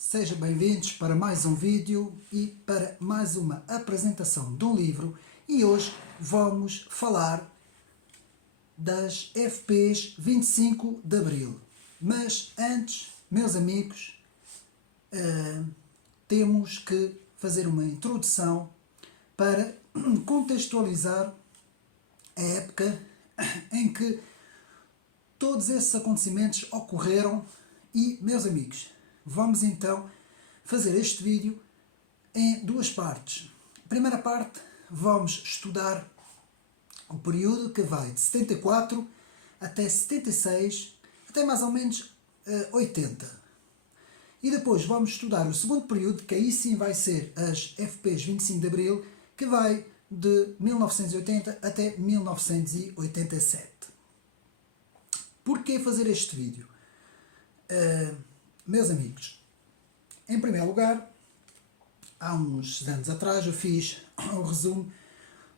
Sejam bem-vindos para mais um vídeo e para mais uma apresentação de um livro. E hoje vamos falar das FPs 25 de Abril. Mas antes, meus amigos, temos que fazer uma introdução para contextualizar a época em que todos esses acontecimentos ocorreram. E, meus amigos, vamos então fazer este vídeo em duas partes. A primeira parte, vamos estudar o período que vai de 74 até 76, até mais ou menos 80. E depois vamos estudar o segundo período, que aí sim vai ser as FPs 25 de Abril, que vai de 1980 até 1987. Porquê fazer este vídeo? Meus amigos, em primeiro lugar, há uns anos atrás eu fiz um resumo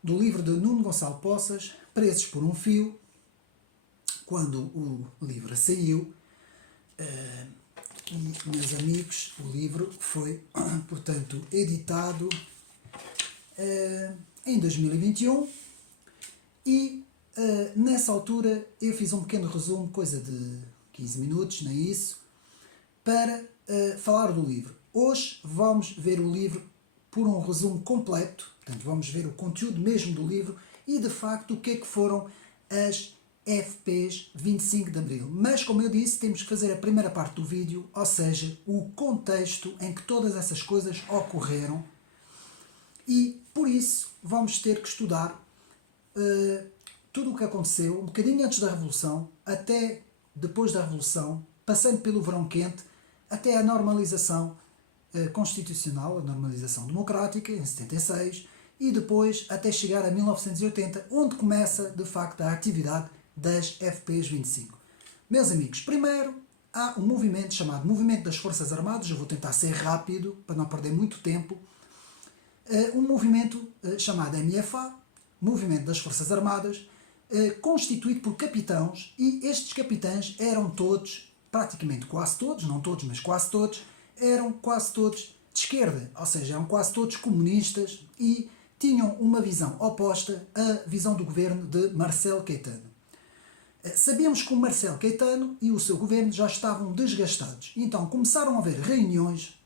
do livro de Nuno Gonçalo Poças, Presos por um Fio, quando o livro saiu. E, meus amigos, o livro foi, portanto, editado em 2021 e nessa altura eu fiz um pequeno resumo, coisa de 15 minutos, nem isso, para falar do livro. Hoje vamos ver o livro por um resumo completo, portanto vamos ver o conteúdo mesmo do livro e de facto o que é que foram as FPs 25 de Abril. Mas como eu disse, temos que fazer a primeira parte do vídeo, ou seja, o contexto em que todas essas coisas ocorreram e por isso vamos ter que estudar tudo o que aconteceu, um bocadinho antes da Revolução, até depois da Revolução, passando pelo Verão Quente, até a normalização constitucional, a normalização democrática, em 76, e depois até chegar a 1980, onde começa, de facto, a atividade das FPs 25. Meus amigos, primeiro há um movimento chamado Movimento das Forças Armadas, eu vou tentar ser rápido, para não perder muito tempo, um movimento chamado MFA, Movimento das Forças Armadas, constituído por capitães, e estes capitães eram todos, praticamente quase todos, não todos, mas quase todos, eram quase todos de esquerda, ou seja, eram quase todos comunistas e tinham uma visão oposta à visão do governo de Marcelo Caetano. Sabíamos que o Marcelo Caetano e o seu governo já estavam desgastados, então começaram a haver reuniões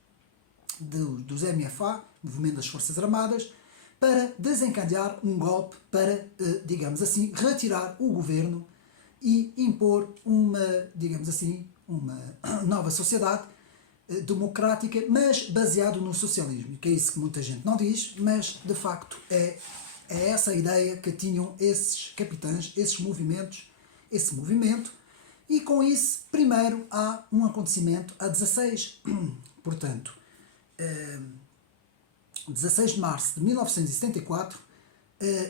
dos MFA, Movimento das Forças Armadas, para desencadear um golpe para, digamos assim, retirar o governo e impor uma, digamos assim, uma nova sociedade democrática, mas baseado no socialismo, que é isso que muita gente não diz, mas de facto é essa a ideia que tinham esses capitães, esses movimentos, esse movimento, e com isso, primeiro há um acontecimento a 16, portanto, 16 de março de 1974,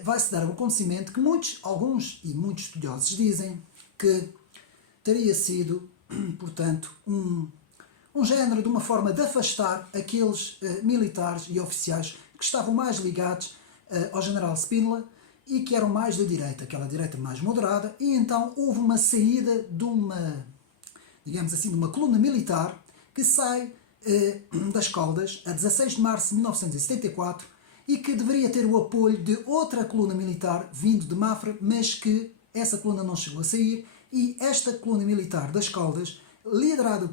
vai-se dar um acontecimento que alguns e muitos estudiosos dizem que teria sido, portanto, um género de uma forma de afastar aqueles militares e oficiais que estavam mais ligados ao general Spínola e que eram mais da direita, aquela direita mais moderada, e então houve uma saída de uma, digamos assim, de uma coluna militar que sai das Caldas a 16 de março de 1974 e que deveria ter o apoio de outra coluna militar vindo de Mafra, mas que essa coluna não chegou a sair, e esta coluna militar das Caldas, liderada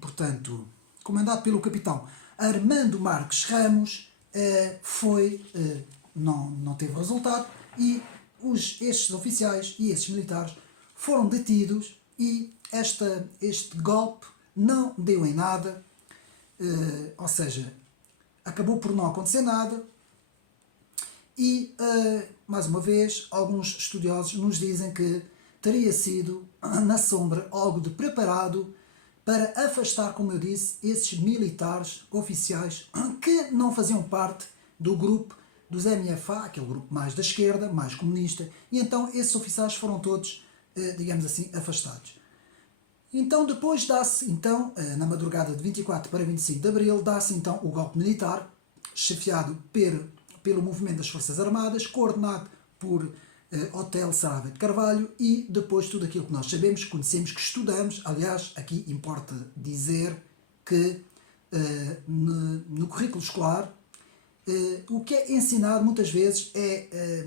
portanto, comandado pelo capitão Armando Marques Ramos, não teve resultado e estes oficiais e esses militares foram detidos e este golpe não deu em nada, ou seja, acabou por não acontecer nada e, mais uma vez, alguns estudiosos nos dizem que teria sido, na sombra, algo de preparado para afastar, como eu disse, esses militares oficiais que não faziam parte do grupo dos MFA, aquele grupo mais da esquerda, mais comunista, e então esses oficiais foram todos, digamos assim, afastados. Então depois dá-se, então, na madrugada de 24 para 25 de Abril, dá-se então o golpe militar, chefiado pelo Movimento das Forças Armadas, coordenado por Hotel Saraiva de Carvalho e depois tudo aquilo que nós sabemos, conhecemos, que estudamos. Aliás, aqui importa dizer que no currículo escolar o que é ensinado muitas vezes é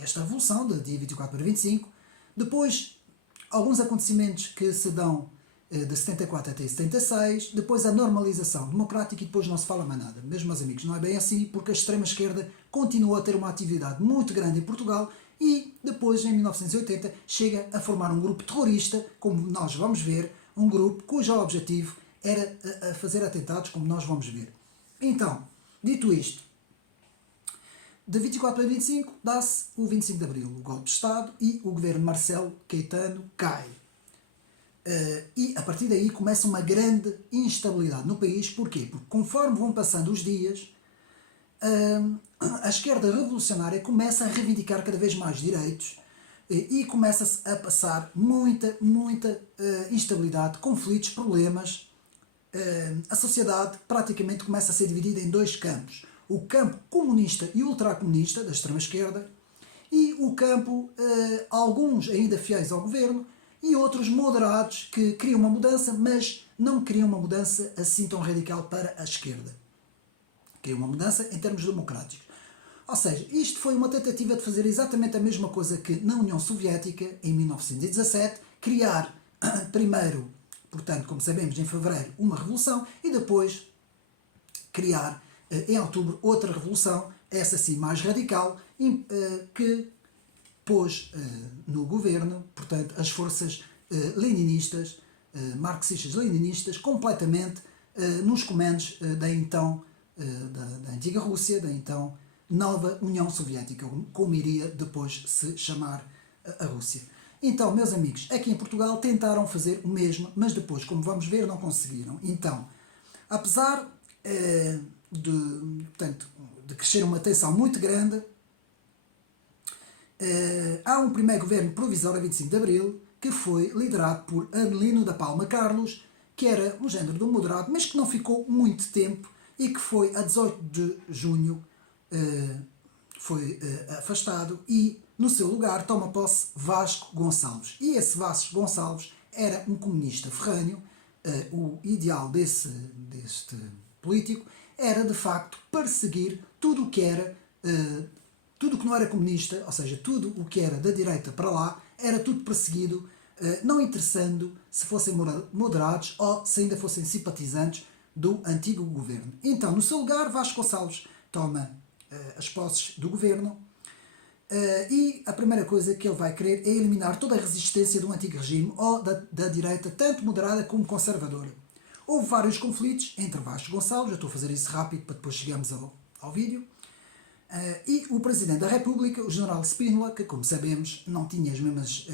esta revolução de dia 24 para 25, depois alguns acontecimentos que se dão de 74 até 76, depois a normalização democrática e depois não se fala mais nada. Mas, meus amigos, não é bem assim, porque a extrema-esquerda continua a ter uma atividade muito grande em Portugal e depois, em 1980, chega a formar um grupo terrorista, como nós vamos ver, um grupo cujo objetivo era fazer atentados, como nós vamos ver. Então, dito isto, de 24 para 25 dá-se o 25 de Abril, o golpe de Estado, e o governo Marcelo Caetano cai. E a partir daí começa uma grande instabilidade no país. Porquê? Porque conforme vão passando os dias, a esquerda revolucionária começa a reivindicar cada vez mais direitos e começa-se a passar muita instabilidade, conflitos, problemas. A sociedade praticamente começa a ser dividida em dois campos. O campo comunista e ultracomunista, da extrema-esquerda, e o campo, alguns ainda fiéis ao governo, e outros moderados que queriam uma mudança, mas não queriam uma mudança assim tão radical para a esquerda. Queriam uma mudança em termos democráticos. Ou seja, isto foi uma tentativa de fazer exatamente a mesma coisa que na União Soviética, em 1917, criar primeiro, portanto, como sabemos, em fevereiro, uma revolução e depois criar em outubro outra revolução, essa sim mais radical, que pôs no governo, portanto, as forças leninistas, marxistas-leninistas, completamente nos comandos da então, da antiga Rússia, da então nova União Soviética, como iria depois se chamar a Rússia. Então, meus amigos, aqui em Portugal tentaram fazer o mesmo, mas depois, como vamos ver, não conseguiram. Então, apesar de crescer uma tensão muito grande, há um primeiro governo provisório a 25 de Abril que foi liderado por Adelino da Palma Carlos, que era um género de moderado, mas que não ficou muito tempo e que foi a 18 de junho foi afastado e no seu lugar toma posse Vasco Gonçalves. E esse Vasco Gonçalves era um comunista ferrenho. O ideal deste político era de facto perseguir tudo o que era tudo o que não era comunista, ou seja, tudo o que era da direita para lá, era tudo perseguido, não interessando se fossem moderados ou se ainda fossem simpatizantes do antigo governo. Então, no seu lugar, Vasco Gonçalves toma as posses do governo e a primeira coisa que ele vai querer é eliminar toda a resistência do antigo regime ou da direita, tanto moderada como conservadora. Houve vários conflitos entre Vasco Gonçalves, eu estou a fazer isso rápido para depois chegarmos ao vídeo, e o Presidente da República, o General Spínola, que, como sabemos, não tinha as mesmas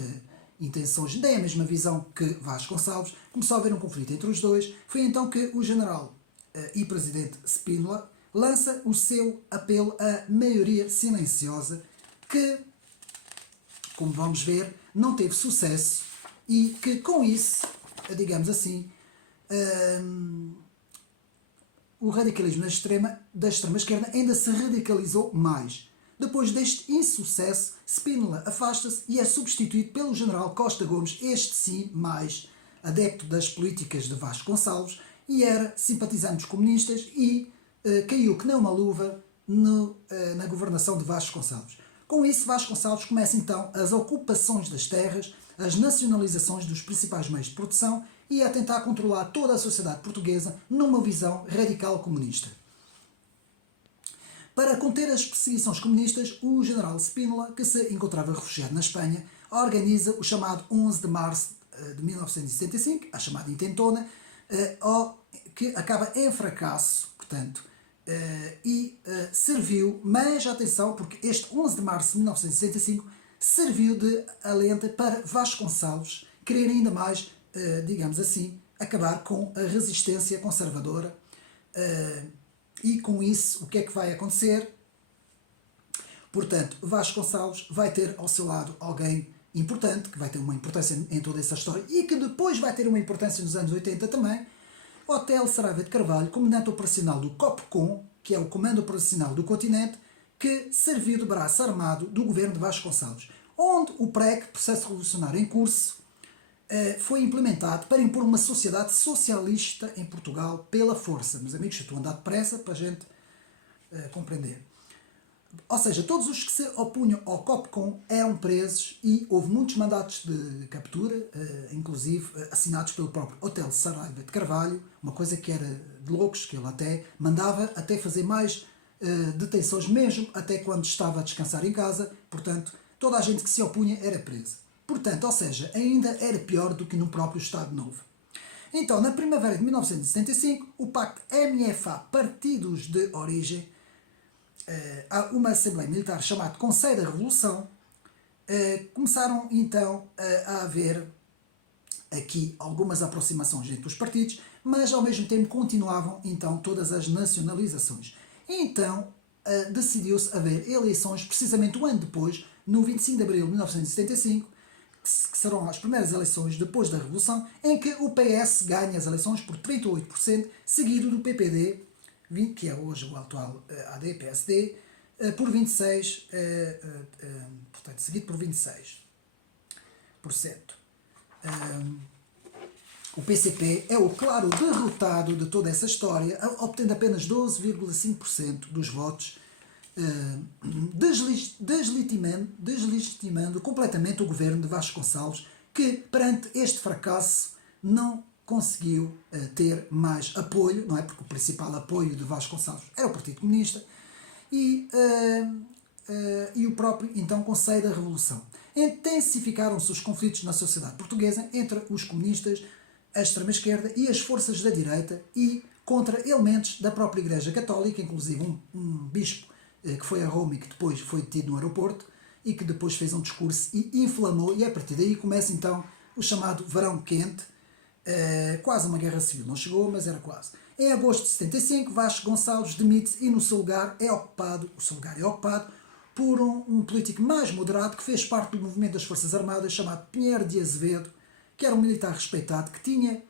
intenções, nem a mesma visão que Vasco Gonçalves. Começou a haver um conflito entre os dois. Foi então que o General e Presidente Spínola lança o seu apelo à maioria silenciosa, que, como vamos ver, não teve sucesso e que, com isso, digamos assim, o radicalismo da extrema-esquerda ainda se radicalizou mais. Depois deste insucesso, Spínola afasta-se e é substituído pelo general Costa Gomes, este sim mais adepto das políticas de Vasco Gonçalves, e era simpatizante dos comunistas e caiu que nem uma luva na governação de Vasco Gonçalves. Com isso, Vasco Gonçalves começa então as ocupações das terras, as nacionalizações dos principais meios de produção e a tentar controlar toda a sociedade portuguesa numa visão radical comunista. Para conter as perseguições comunistas, o general Spínola, que se encontrava refugiado na Espanha, organiza o chamado 11 de março de 1975, a chamada Intentona, que acaba em fracasso, portanto, e serviu, mas atenção, porque este 11 de março de 1965 serviu de alento para Vasco Gonçalves querer ainda mais, digamos assim, acabar com a resistência conservadora. E com isso, o que é que vai acontecer? Portanto, Vasco Gonçalves vai ter ao seu lado alguém importante, que vai ter uma importância em toda essa história e que depois vai ter uma importância nos anos 80 também. Hotel Saraiva de Carvalho, comandante operacional do COPCOM, que é o Comando Operacional do Continente, que serviu de braço armado do governo de Vasco Gonçalves. onde o PREC, Processo Revolucionário em Curso, foi implementado para impor uma sociedade socialista em Portugal pela força. Meus amigos, eu estou a andar depressa para a gente compreender. Ou seja, todos os que se opunham ao COPCOM eram presos e houve muitos mandatos de captura, inclusive assinados pelo próprio Otelo Saraiva de Carvalho, uma coisa que era de loucos, que ele até mandava até fazer mais detenções mesmo, até quando estava a descansar em casa. Portanto, toda a gente que se opunha era presa. Portanto, ou seja, ainda era pior do que no próprio Estado Novo. Então, na primavera de 1975, o Pacto MFA Partidos de Origem, há uma Assembleia Militar chamada Conselho da Revolução, começaram então a haver aqui algumas aproximações entre os partidos, mas ao mesmo tempo continuavam então todas as nacionalizações. Então decidiu-se haver eleições precisamente um ano depois, no 25 de abril de 1975, que serão as primeiras eleições depois da Revolução, em que o PS ganha as eleições por 38%, seguido do PPD, que é hoje o atual AD-PSD, por 26%, portanto, seguido por 26%. O PCP é o claro derrotado de toda essa história, obtendo apenas 12,5% dos votos, deslegitimando completamente o governo de Vasconcelos, que perante este fracasso não conseguiu ter mais apoio, não é? Porque o principal apoio de Vasconcelos era o Partido Comunista e o próprio então Conselho da Revolução. Intensificaram-se os conflitos na sociedade portuguesa entre os comunistas, a extrema-esquerda e as forças da direita e contra elementos da própria Igreja Católica, inclusive um bispo que foi a Roma e que depois foi detido no aeroporto e que depois fez um discurso e inflamou, e a partir daí começa então o chamado Verão Quente, quase uma guerra civil. Não chegou, mas era quase. Em agosto de 75, Vasconcelos demite-se e no seu lugar é ocupado por um político mais moderado que fez parte do movimento das Forças Armadas, chamado Pinheiro de Azevedo, que era um militar respeitado, que tinha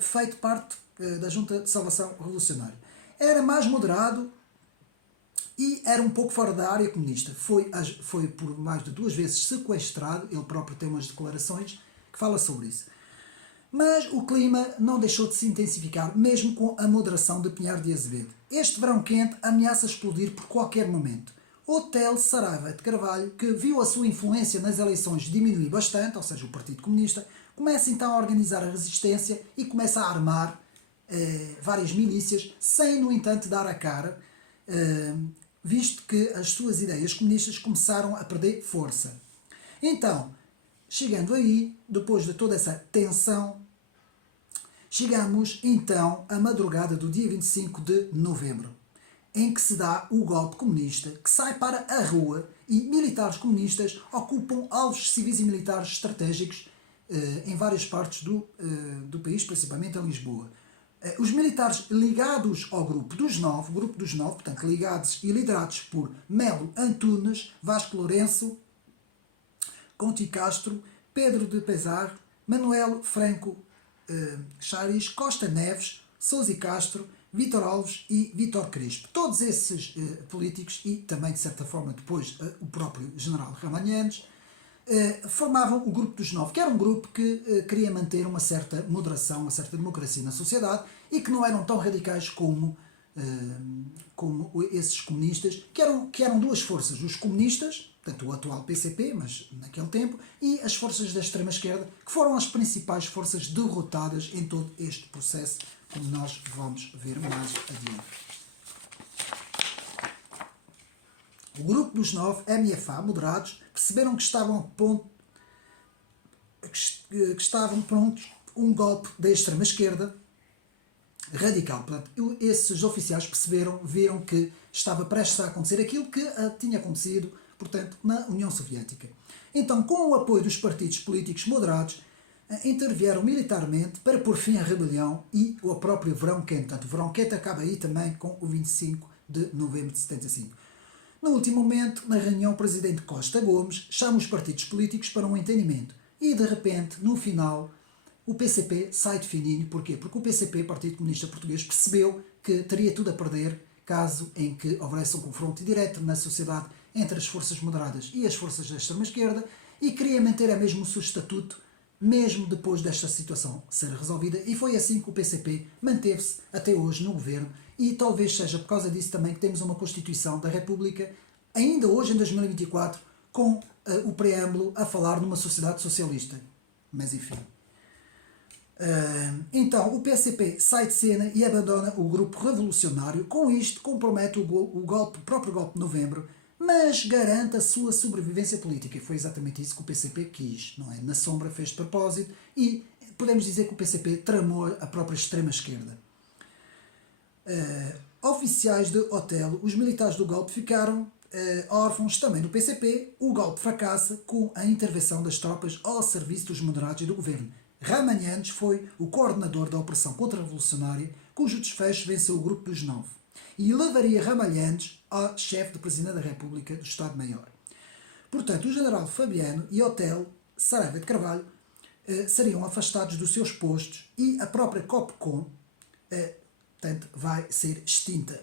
feito parte da Junta de Salvação Revolucionária. Era mais moderado e era um pouco fora da área comunista. Foi por mais de 2 vezes sequestrado, ele próprio tem umas declarações que fala sobre isso. Mas o clima não deixou de se intensificar, mesmo com a moderação de Pinheiro de Azevedo. Este verão quente ameaça explodir por qualquer momento. Otelo Saraiva de Carvalho, que viu a sua influência nas eleições diminuir bastante, ou seja, o Partido Comunista, começa então a organizar a resistência e começa a armar várias milícias, sem, no entanto, dar a cara, visto que as suas ideias comunistas começaram a perder força. Então, chegando aí, depois de toda essa tensão, chegamos então à madrugada do dia 25 de novembro, em que se dá o golpe comunista, que sai para a rua e militares comunistas ocupam alvos civis e militares estratégicos em várias partes do país, principalmente em Lisboa. Os militares ligados ao grupo dos nove, portanto ligados e liderados por Melo Antunes, Vasco Lourenço, Conti Castro, Pedro de Pesar, Manuel Franco Charis, Costa Neves, Sousa Castro, Vítor Alves e Vítor Crespo. Todos esses políticos e também, de certa forma, depois o próprio general Ramalhantes, formavam o Grupo dos Nove, que era um grupo que queria manter uma certa moderação, uma certa democracia na sociedade e que não eram tão radicais como esses comunistas, que eram duas forças, os comunistas, portanto o atual PCP, mas naquele tempo, e as forças da extrema-esquerda, que foram as principais forças derrotadas em todo este processo, como nós vamos ver mais adiante. O Grupo dos Nove, MFA, moderados, perceberam que estavam prontos um golpe da extrema-esquerda radical. Portanto, esses oficiais viram que estava prestes a acontecer aquilo que tinha acontecido, portanto, na União Soviética. Então, com o apoio dos partidos políticos moderados, intervieram militarmente para pôr fim à rebelião e o próprio Verão Quente. Portanto, o Verão Quente acaba aí também com o 25 de novembro de 75. No último momento, na reunião, o presidente Costa Gomes chama os partidos políticos para um entendimento. E, de repente, no final, o PCP sai de fininho. Porquê? Porque o PCP, Partido Comunista Português, percebeu que teria tudo a perder caso em que houvesse um confronto direto na sociedade entre as forças moderadas e as forças da extrema-esquerda e queria manter a mesmo o seu estatuto, mesmo depois desta situação ser resolvida, e foi assim que o PCP manteve-se até hoje no governo, e talvez seja por causa disso também que temos uma Constituição da República, ainda hoje em 2024, com o preâmbulo a falar numa sociedade socialista. Mas enfim. Então, o PCP sai de cena e abandona o grupo revolucionário. Com isto, compromete o próprio golpe de novembro, mas garante a sua sobrevivência política. E foi exatamente isso que o PCP quis, não é? Na sombra fez de propósito e podemos dizer que o PCP tramou a própria extrema-esquerda. Oficiais de Otelo, os militares do golpe ficaram órfãos também do PCP. O golpe fracassa com a intervenção das tropas ao serviço dos moderados e do governo. Ramalhantes foi o coordenador da operação contra-revolucionária, cujo desfecho venceu o grupo dos 9 e levaria Ramalhantes a chefe do Presidente da República do Estado-Maior. Portanto, o general Fabiano e Otelo Saraiva de Carvalho seriam afastados dos seus postos e a própria Copcom portanto, vai ser extinta.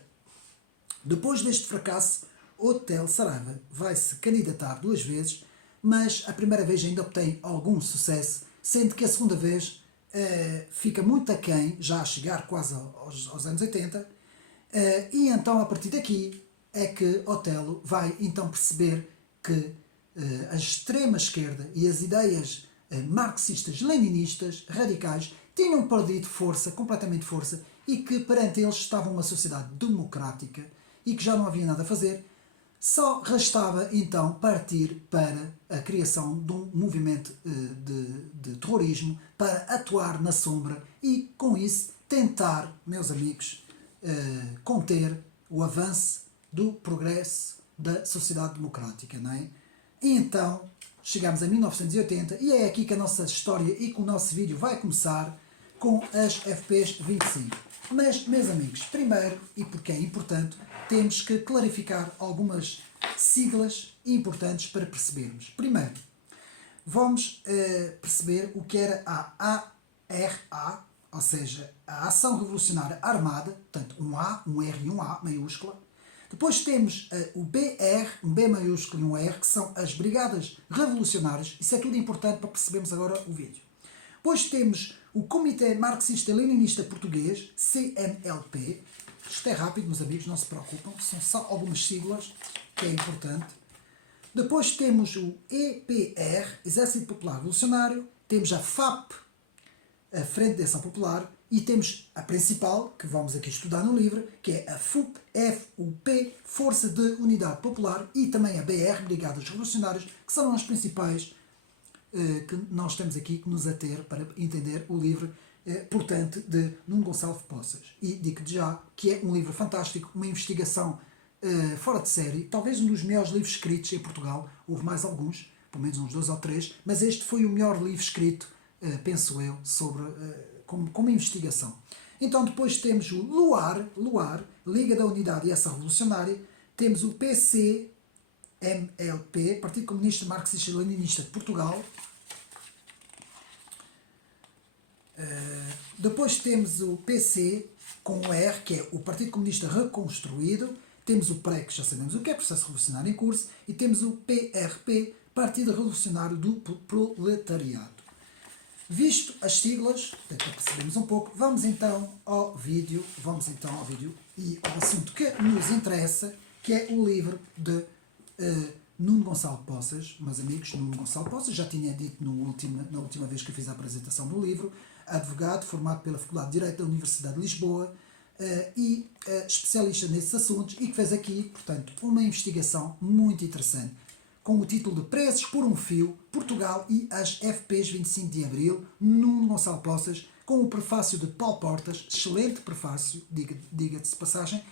Depois deste fracasso, Otelo Saraiva vai se candidatar 2 vezes, mas a primeira vez ainda obtém algum sucesso, sendo que a segunda vez fica muito aquém, já a chegar quase aos anos 80, e então a partir daqui é que Otelo vai então perceber que a extrema-esquerda e as ideias marxistas-leninistas radicais tinham perdido força, completamente força, e que perante eles estava uma sociedade democrática e que já não havia nada a fazer. Só restava então partir para a criação de um movimento de terrorismo para atuar na sombra e, com isso, tentar, meus amigos, conter o avanço do progresso da sociedade democrática, não é? E então chegamos a 1980 e é aqui que a nossa história e que o nosso vídeo vai começar com as FPs 25. Mas, meus amigos, primeiro, e porque é importante, temos que clarificar algumas siglas importantes para percebermos. Primeiro, vamos perceber o que era a ARA, ou seja, a Ação Revolucionária Armada, portanto um A, um R e um A maiúscula. Depois temos o BR, um B maiúsculo e um R, que são as Brigadas Revolucionárias. Isso é tudo importante para percebermos agora o vídeo. Depois temos o Comitê Marxista-Leninista Português, CMLP. Isto é rápido, meus amigos, não se preocupam, são só algumas siglas, que é importante. Depois temos o EPR, Exército Popular Revolucionário. Temos a FAP, a Frente de Ação Popular. E temos a principal, que vamos aqui estudar no livro, que é a FUP, Força de Unidade Popular. E também a BR, Brigadas Revolucionárias, que são as principais que nós temos aqui que nos ater para entender o livro, portanto, de Nuno Gonçalves Poças. E digo-te já que é um livro fantástico, uma investigação fora de série, talvez um dos melhores livros escritos em Portugal. Houve mais alguns, pelo menos uns 2 ou 3, mas este foi o melhor livro escrito, penso eu, sobre, como investigação. Então depois temos o LUAR, Liga da Unidade e Ação Revolucionária. Temos o PCMLP, Partido Comunista Marxista-Leninista de Portugal. Depois temos o PC com o R, que é o Partido Comunista Reconstruído. Temos o PREC, que já sabemos o que é, Processo Revolucionário em Curso. E temos o PRP, Partido Revolucionário do Proletariado. Visto as siglas, para percebermos um pouco, vamos então ao vídeo e ao assunto que nos interessa, que é o livro de Nuno Gonçalves Poças. Meus amigos, Nuno Gonçalves Poças, já tinha dito na última vez que eu fiz a apresentação do livro, advogado formado pela Faculdade de Direito da Universidade de Lisboa e especialista nesses assuntos, e que fez aqui, portanto, uma investigação muito interessante, com o título de Presos por um Fio, Portugal e as FPs 25 de Abril, Nuno Gonçalves Poças, com o prefácio de Paulo Portas, excelente prefácio, diga-se passagem,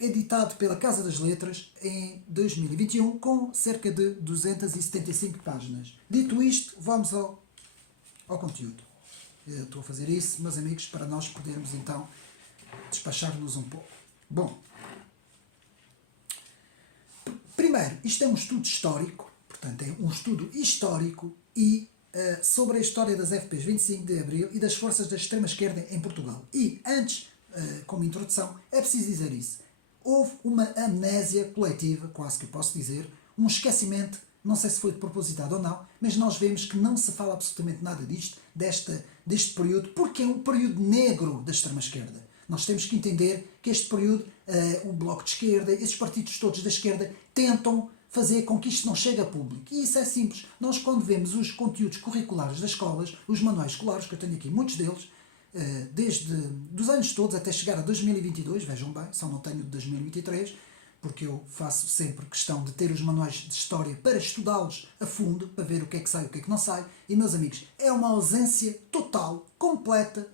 editado pela Casa das Letras em 2021, com cerca de 275 páginas. Dito isto, vamos ao conteúdo. Eu estou a fazer isso, meus amigos, para nós podermos então despachar-nos um pouco. Bom, primeiro, isto é um estudo histórico, portanto é um estudo histórico e sobre a história das FPs 25 de Abril e das forças da extrema-esquerda em Portugal. E antes, como introdução, é preciso dizer isso. houve uma amnésia coletiva, quase que eu posso dizer, um esquecimento, não sei se foi propositado ou não, mas nós vemos que não se fala absolutamente nada deste período, porque é um período negro da extrema-esquerda. Nós temos que entender que este período, o Bloco de Esquerda, esses partidos todos da esquerda, tentam fazer com que isto não chegue a público. E isso é simples. Nós, quando vemos os conteúdos curriculares das escolas, os manuais escolares, que eu tenho aqui muitos deles, desde dos anos todos até chegar a 2022, vejam bem, só não tenho de 2023, porque eu faço sempre questão de ter os manuais de história para estudá-los a fundo, para ver o que é que sai e o que é que não sai. E, meus amigos, é uma ausência total, completa,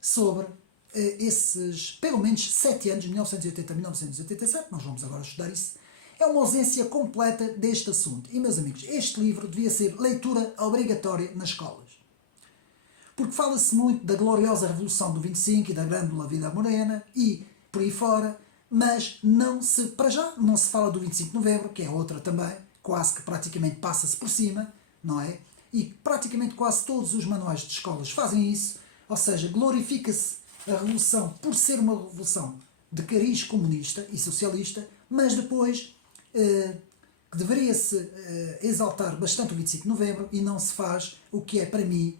sobre esses, pelo menos, 7 anos, 1980 a 1987, nós vamos agora estudar isso. É uma ausência completa deste assunto. E, meus amigos, este livro devia ser leitura obrigatória nas escolas. Porque fala-se muito da gloriosa Revolução do 25 e da Grândola Vida Morena e por aí fora, mas para já não se fala do 25 de Novembro, que é outra também, quase que praticamente passa-se por cima, não é? E praticamente quase todos os manuais de escolas fazem isso, ou seja, glorifica-se a Revolução por ser uma revolução de cariz comunista e socialista, mas depois que deveria-se exaltar bastante o 25 de Novembro e não se faz o que é para mim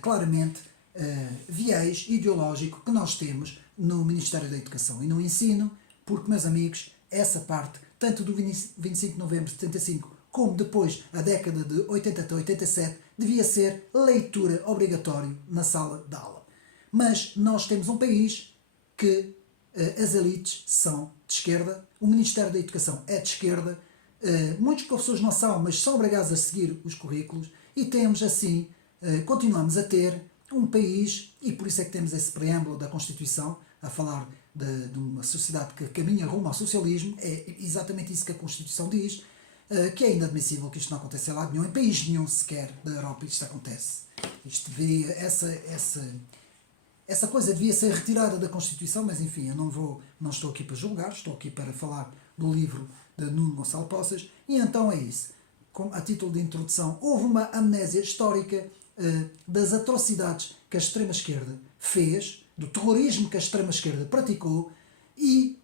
claramente viés ideológico que nós temos no Ministério da Educação e no Ensino, porque, meus amigos, essa parte, tanto do 25 de Novembro de 75 como depois a década de 80 até 87, devia ser leitura obrigatória na sala de aula. Mas nós temos um país que as elites são de esquerda, o Ministério da Educação é de esquerda, muitos professores não são, mas são obrigados a seguir os currículos e temos assim, continuamos a ter um país, e por isso é que temos esse preâmbulo da Constituição a falar de uma sociedade que caminha rumo ao socialismo, é exatamente isso que a Constituição diz, que é inadmissível que isto não aconteça em lado nenhum, em país nenhum sequer da Europa isto acontece. Isto devia, essa coisa devia ser retirada da Constituição, mas enfim, eu não estou aqui para julgar, estou aqui para falar do livro de Nuno Gonçalo Poças, e então é isso. A título de introdução, houve uma amnésia histórica das atrocidades que a extrema-esquerda fez, do terrorismo que a extrema-esquerda praticou, e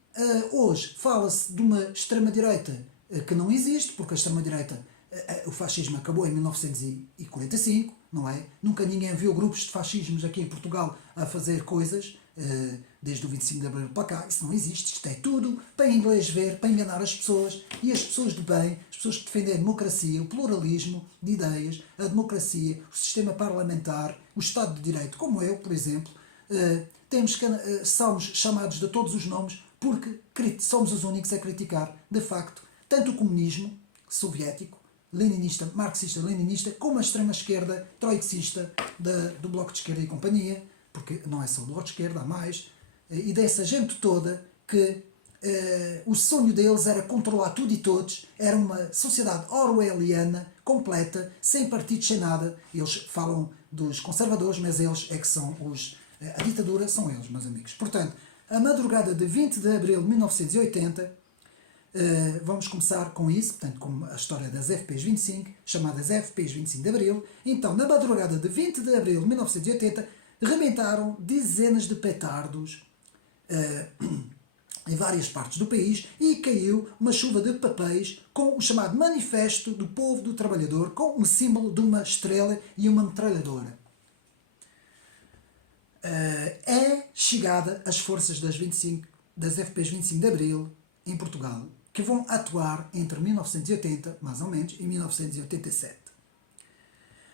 hoje fala-se de uma extrema-direita que não existe, porque a extrema-direita, o fascismo acabou em 1945, não é? Nunca ninguém viu grupos de fascismos aqui em Portugal a fazer coisas, desde o 25 de Abril para cá. Isso não existe, isto é tudo para inglês ver, para enganar as pessoas, e as pessoas de bem, as pessoas que defendem a democracia, o pluralismo de ideias, a democracia, o sistema parlamentar, o Estado de Direito, como eu, por exemplo, somos chamados de todos os nomes porque somos os únicos a criticar, de facto, tanto o comunismo soviético, leninista, marxista-leninista, como a extrema-esquerda troicista do Bloco de Esquerda e companhia, porque não é só o Bloco de Esquerda, há mais, e dessa gente toda que o sonho deles era controlar tudo e todos, era uma sociedade orwelliana, completa, sem partidos, sem nada. Eles falam dos conservadores, mas eles é que são a ditadura são eles, meus amigos. Portanto, a madrugada de 20 de abril de 1980, vamos começar com isso, portanto, com a história das FPs 25, chamadas FPs 25 de Abril. Então, na madrugada de 20 de abril de 1980, rebentaram dezenas de petardos em várias partes do país e caiu uma chuva de papéis com o chamado Manifesto do Povo do Trabalhador, com um símbolo de uma estrela e uma metralhadora. É chegada às forças das FPs 25 de Abril em Portugal, que vão atuar entre 1980, mais ou menos, e 1987.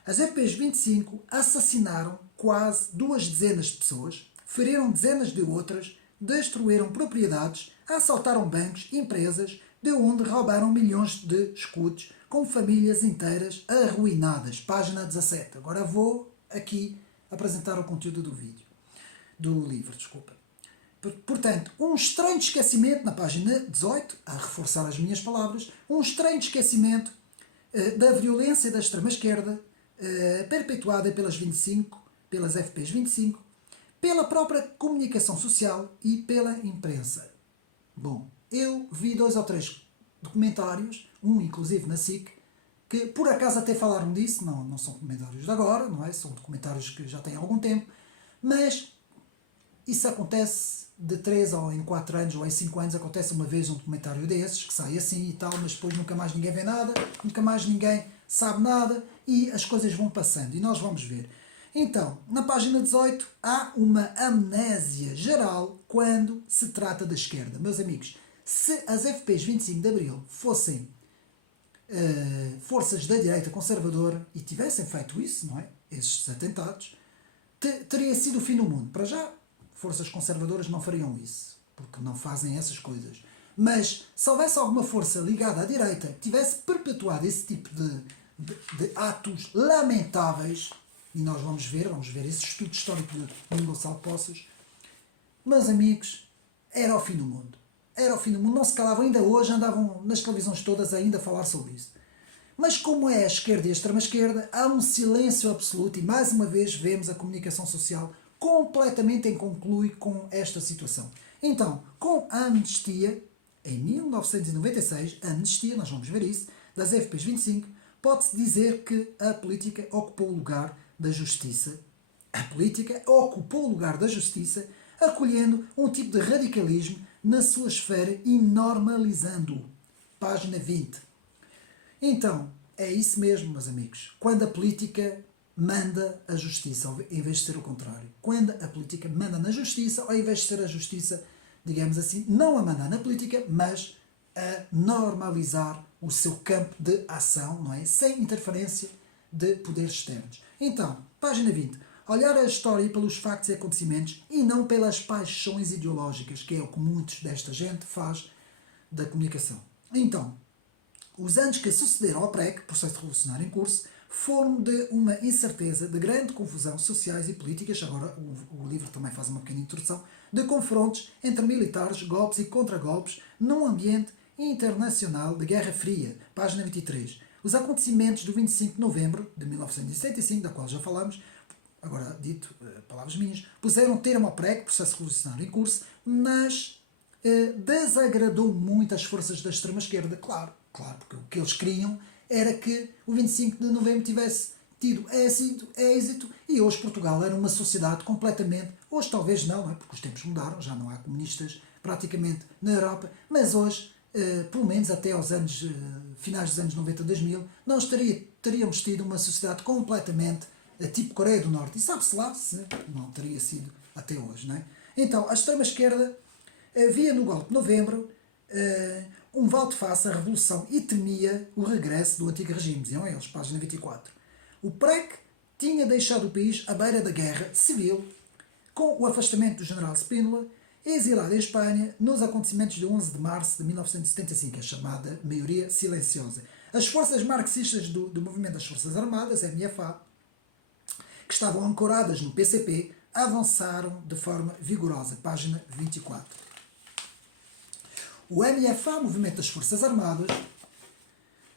As FPs 25 assassinaram quase 2 dezenas de pessoas, feriram dezenas de outras, destruíram propriedades, assaltaram bancos, empresas, de onde roubaram milhões de escudos, com famílias inteiras arruinadas. Página 17. Agora vou aqui apresentar o conteúdo do livro, desculpa. Portanto, um estranho esquecimento, na página 18, a reforçar as minhas palavras, um estranho esquecimento da violência da extrema-esquerda, perpetuada pelas FPs 25, pela própria comunicação social e pela imprensa. Bom, eu vi 2 ou 3 documentários, um inclusive na SIC, que por acaso até falaram disso, não são documentários de agora, não é? São documentários que já têm algum tempo, mas isso acontece de 3 ou em 4 anos ou em 5 anos, acontece uma vez um documentário desses, que sai assim e tal, mas depois nunca mais ninguém vê nada, nunca mais ninguém sabe nada e as coisas vão passando e nós vamos ver. Então, na página 18 há uma amnésia geral quando se trata da esquerda. Meus amigos, se as FPs 25 de Abril fossem forças da direita conservadora e tivessem feito isso, não é? Esses atentados, teria sido o fim do mundo. Para já, forças conservadoras não fariam isso, porque não fazem essas coisas. Mas se houvesse alguma força ligada à direita que tivesse perpetuado esse tipo de atos lamentáveis, e nós vamos ver esse estudo histórico de Nuno Gonçalo Poços, meus amigos, era o fim do mundo. Era o fim do mundo. Não se calavam ainda hoje, andavam nas televisões todas ainda a falar sobre isso. Mas como é a esquerda e a extrema-esquerda, há um silêncio absoluto e mais uma vez vemos a comunicação social completamente em conclui com esta situação. Então, com a anistia, em 1996, a anistia, nós vamos ver isso, das FPs 25, pode-se dizer que a política ocupou o lugar da justiça. A política ocupou o lugar da justiça, acolhendo um tipo de radicalismo na sua esfera e normalizando-o. Página 20. Então, é isso mesmo, meus amigos. Quando a política manda a justiça, em vez de ser o contrário. Quando a política manda na justiça, ao invés de ser a justiça, digamos assim, não a mandar na política, mas a normalizar o seu campo de ação, não é? Sem interferência de poderes externos. Então, página 20. Olhar a história pelos factos e acontecimentos e não pelas paixões ideológicas, que é o que muitos desta gente faz da comunicação. Então, os anos que sucederam ao PREC, processo revolucionário em curso, foram de uma incerteza, de grande confusão sociais e políticas, agora o livro também faz uma pequena introdução, de confrontos entre militares, golpes e contra-golpes, num ambiente internacional de Guerra Fria, página 23. Os acontecimentos do 25 de novembro de 1975, da qual já falamos, agora dito, palavras minhas, puseram termo ao PREC, processo revolucionário em curso, mas desagradou muito as forças da extrema-esquerda, claro, porque o que eles queriam era que o 25 de novembro tivesse tido êxito e hoje Portugal era uma sociedade completamente, hoje talvez não é? Porque os tempos mudaram, já não há comunistas praticamente na Europa, mas hoje, pelo menos até aos anos, finais dos anos 90, 2000, nós teríamos tido uma sociedade completamente tipo Coreia do Norte, e sabe-se lá se não teria sido até hoje, não é? Então, a extrema-esquerda via no golpe de novembro um volte-face à revolução e temia o regresso do antigo regime, diziam eles, página 24. O PREC tinha deixado o país à beira da guerra civil, com o afastamento do general Spínola, exilado em Espanha nos acontecimentos de 11 de março de 1975, a chamada maioria silenciosa. As forças marxistas do movimento das Forças Armadas, MFA, que estavam ancoradas no PCP, avançaram de forma vigorosa, página 24. O MFA, Movimento das Forças Armadas,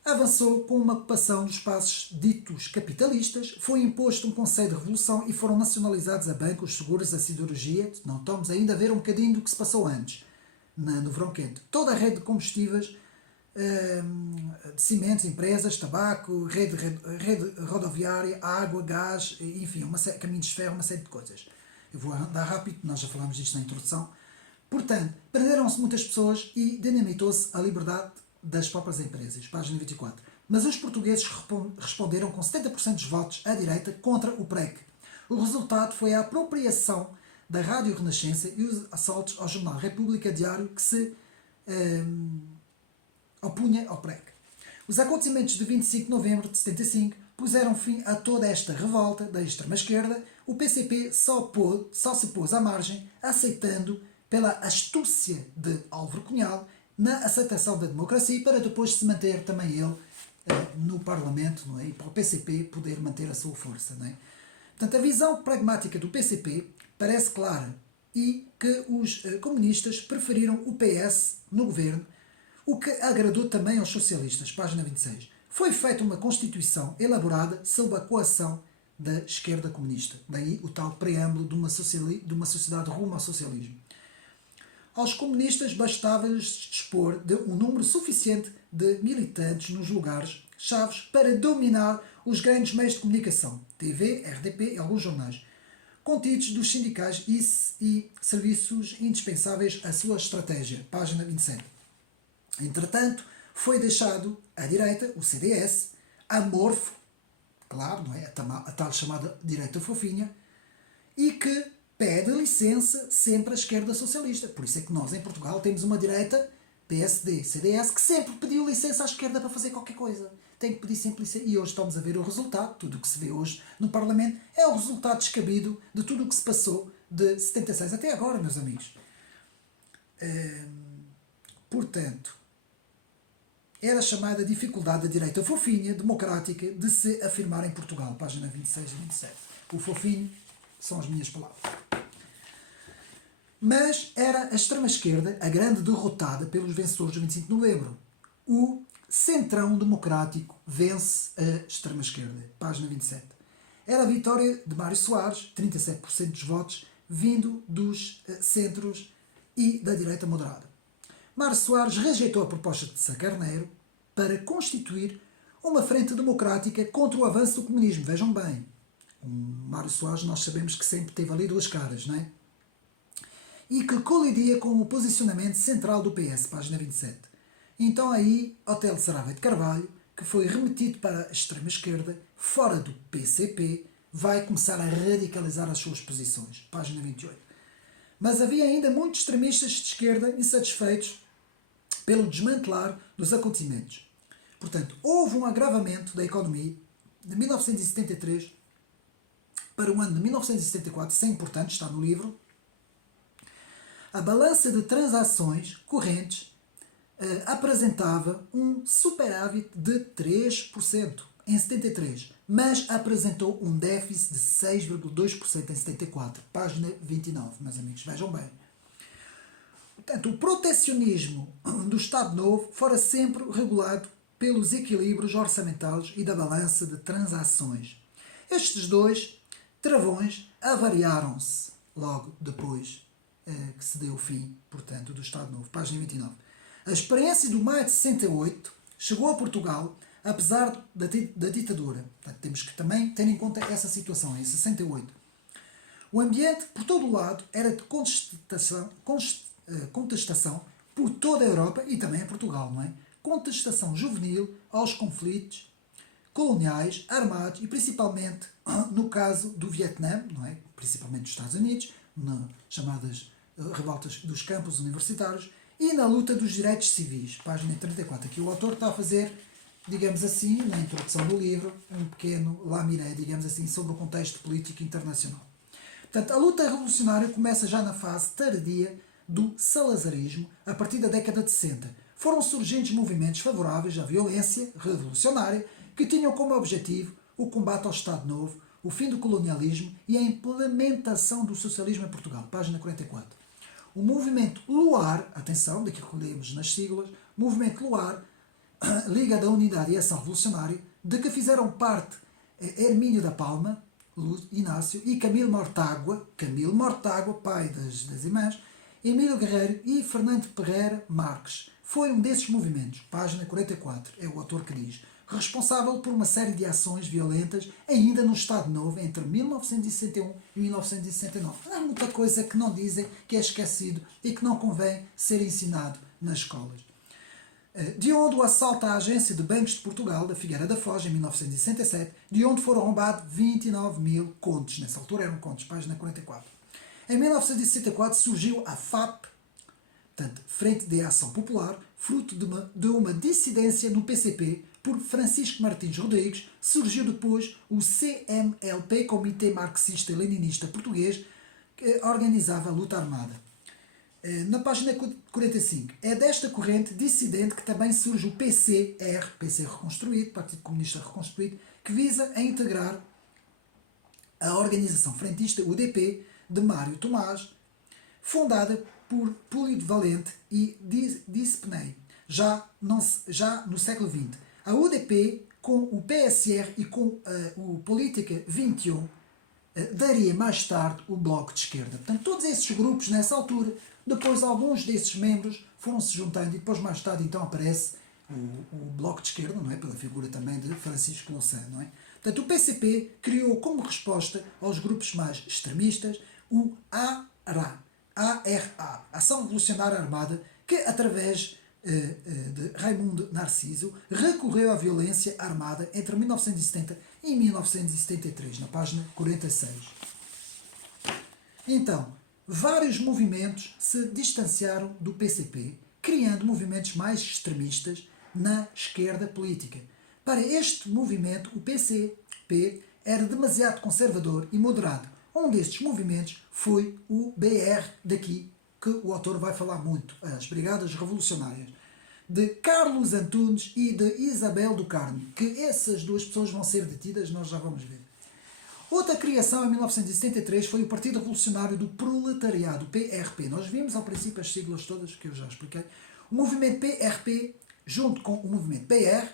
avançou com uma ocupação dos espaços ditos capitalistas, foi imposto um conceito de revolução e foram nacionalizados a bancos, seguros, a siderurgia. Não estamos ainda a ver um bocadinho do que se passou antes, no verão quente. Toda a rede de combustíveis, de cimentos, empresas, tabaco, rede rodoviária, água, gás, enfim, caminhos de ferro, uma série de coisas. Eu vou andar rápido, nós já falámos disto na introdução. Portanto, perderam-se muitas pessoas e dinamitou-se a liberdade das próprias empresas. Página 24. Mas os portugueses responderam com 70% dos votos à direita contra o PREC. O resultado foi a apropriação da Rádio Renascença e os assaltos ao jornal República Diário, que se opunha ao PREC. Os acontecimentos de 25 de novembro de 75 puseram fim a toda esta revolta da extrema-esquerda. O PCP só se pôs à margem, aceitando pela astúcia de Álvaro Cunhal na aceitação da democracia, para depois se manter também ele no Parlamento, não é? E para o PCP poder manter a sua força. Não é? Portanto, a visão pragmática do PCP parece clara e que os comunistas preferiram o PS no governo, o que agradou também aos socialistas. Página 26. Foi feita uma Constituição elaborada sob a coação da esquerda comunista. Daí o tal preâmbulo de uma sociedade rumo ao socialismo. Aos comunistas bastava-lhes dispor de um número suficiente de militantes nos lugares-chaves para dominar os grandes meios de comunicação, TV, RDP e alguns jornais. contidos dos sindicais e serviços indispensáveis à sua estratégia. Página 27. Entretanto, foi deixado à direita, o CDS, amorfo, claro, não é? A tal chamada direita fofinha, e que pede licença sempre à esquerda socialista. Por isso é que nós, em Portugal, temos uma direita, PSD, CDS, que sempre pediu licença à esquerda para fazer qualquer coisa. Tem que pedir sempre licença. E hoje estamos a ver o resultado. Tudo o que se vê hoje no Parlamento é o resultado descabido de tudo o que se passou de 76 até agora, meus amigos. Portanto, era a chamada dificuldade da direita fofinha, democrática, de se afirmar em Portugal. Página 26 e 27. O fofinho são as minhas palavras. Mas era a extrema-esquerda a grande derrotada pelos vencedores do 25 de novembro. O centrão democrático vence a extrema-esquerda. Página 27. Era a vitória de Mário Soares, 37% dos votos, vindo dos centros e da direita moderada. Mário Soares rejeitou a proposta de Sá Carneiro para constituir uma frente democrática contra o avanço do comunismo. Vejam bem, o Mário Soares nós sabemos que sempre teve ali duas caras, não é? E que colidia com o posicionamento central do PS, página 27. Então aí, Otelo Saraiva de Carvalho, que foi remetido para a extrema-esquerda, fora do PCP, vai começar a radicalizar as suas posições, página 28. Mas havia ainda muitos extremistas de esquerda insatisfeitos pelo desmantelar dos acontecimentos. Portanto, houve um agravamento da economia de 1973 para o ano de 1974, isso é importante, está no livro. A balança de transações correntes apresentava um superávit de 3% em 73, mas apresentou um déficit de 6,2% em 74. Página 29, meus amigos, vejam bem. Portanto, o protecionismo do Estado Novo fora sempre regulado pelos equilíbrios orçamentais e da balança de transações. Estes dois travões avariaram-se logo depois que se deu o fim, portanto, do Estado Novo. Página 29. A experiência do maio de 68 chegou a Portugal, apesar da ditadura. Portanto, temos que também ter em conta essa situação, em 68. O ambiente, por todo o lado, era de contestação por toda a Europa e também em Portugal, não é? Contestação juvenil aos conflitos coloniais, armados e principalmente no caso do Vietnã, não é? Principalmente dos Estados Unidos, nas chamadas revoltas dos campos universitários e na luta dos direitos civis. Página 34. Aqui o autor está a fazer, digamos assim, na introdução do livro, um pequeno lamiré, digamos assim, sobre o contexto político internacional. Portanto, a luta revolucionária começa já na fase tardia do salazarismo, a partir da década de 60. Foram surgindo movimentos favoráveis à violência revolucionária que tinham como objetivo o combate ao Estado Novo, o fim do colonialismo e a implementação do socialismo em Portugal. Página 44. O movimento LUAR, atenção, daqui que lemos nas siglas, movimento LUAR, Liga da Unidade e Ação Revolucionária, de que fizeram parte Hermínio da Palma, Inácio, e Camilo Mortágua, pai das irmãs, Emílio Guerreiro e Fernando Pereira Marques. Foi um desses movimentos, página 44, é o autor que diz, responsável por uma série de ações violentas ainda no Estado Novo entre 1961 e 1969. Há muita coisa que não dizem, que é esquecido e que não convém ser ensinado nas escolas. De onde o assalto à agência de bancos de Portugal, da Figueira da Foz, em 1967, de onde foram roubados 29 mil contos. Nessa altura eram contos, página 44. Em 1964 surgiu a FAP, portanto, Frente de Ação Popular, fruto de uma dissidência no PCP por Francisco Martins Rodrigues. Surgiu depois o CMLP, Comitê Marxista-Leninista Português, que organizava a luta armada. Na página 45, é desta corrente dissidente que também surge o PCR, PC Reconstruído, Partido Comunista Reconstruído, que visa a integrar a organização frentista UDP de Mário Tomás, fundada por Púlio de Valente e Dispney, já no século XX. A UDP, com o PSR e com o Política 21, daria mais tarde o Bloco de Esquerda. Portanto, todos esses grupos, nessa altura, depois alguns desses membros foram se juntando e depois mais tarde então aparece o Bloco de Esquerda, não é? Pela figura também de Francisco Louçã, não é? Portanto, o PCP criou como resposta aos grupos mais extremistas o ARA, Ação Revolucionária Armada, que através de Raimundo Narciso recorreu à violência armada entre 1970 e 1973, na página 46. Então, vários movimentos se distanciaram do PCP, criando movimentos mais extremistas na esquerda política. Para este movimento, o PCP era demasiado conservador e moderado. Um destes movimentos foi o BR daqui, que o autor vai falar muito, as Brigadas Revolucionárias, de Carlos Antunes e de Isabel do Carmo, que essas duas pessoas vão ser detidas, nós já vamos ver. Outra criação em 1973 foi o Partido Revolucionário do Proletariado, PRP. Nós vimos ao princípio as siglas todas que eu já expliquei. O movimento PRP, junto com o movimento PR,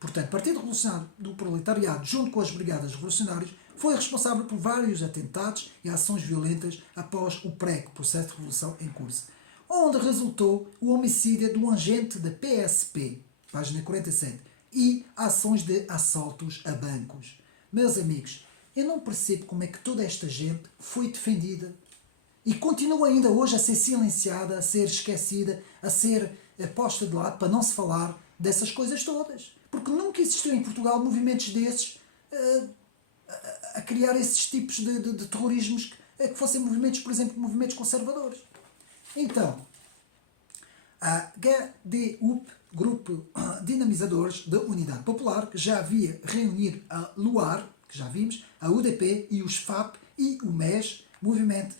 portanto, Partido Revolucionário do Proletariado, junto com as Brigadas Revolucionárias, foi responsável por vários atentados e ações violentas após o PREC, Processo de Revolução em Curso, onde resultou o homicídio de um agente da PSP, página 47, e ações de assaltos a bancos. Meus amigos, eu não percebo como é que toda esta gente foi defendida e continua ainda hoje a ser silenciada, a ser esquecida, a ser posta de lado para não se falar dessas coisas todas. Porque nunca existiu em Portugal movimentos desses a criar esses tipos de terrorismos que fossem movimentos, por exemplo, movimentos conservadores. Então, a GDUP, Grupo Dinamizadores da Unidade Popular, que já havia reunido a LUAR, que já vimos, a UDP e os FAP e o MES, Movimento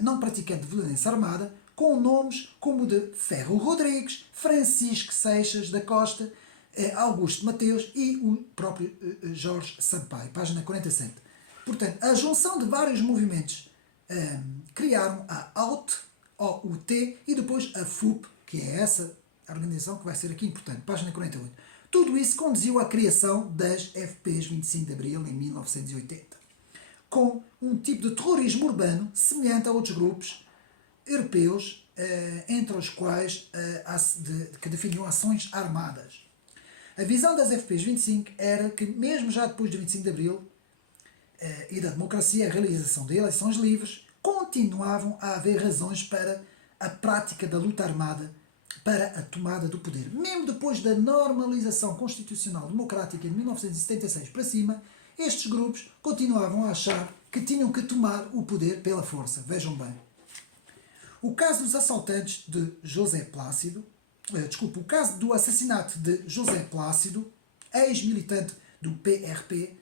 Não Praticante de Violência Armada, com nomes como o de Ferro Rodrigues, Francisco Seixas da Costa, Augusto Mateus e o próprio Jorge Sampaio, página 47. Portanto, a junção de vários movimentos criaram a OUT e depois a FUP, que é essa organização que vai ser aqui importante, página 48. Tudo isso conduziu à criação das FPs 25 de Abril em 1980, com um tipo de terrorismo urbano semelhante a outros grupos europeus, entre os quais que definiam ações armadas. A visão das FPs 25 era que, mesmo já depois do 25 de Abril e da democracia e a realização de eleições livres, continuavam a haver razões para a prática da luta armada para a tomada do poder. Mesmo depois da normalização constitucional democrática de 1976 para cima, estes grupos continuavam a achar que tinham que tomar o poder pela força. Vejam bem. O caso dos assaltantes de José Plácido, o caso do assassinato de José Plácido, ex-militante do PRP,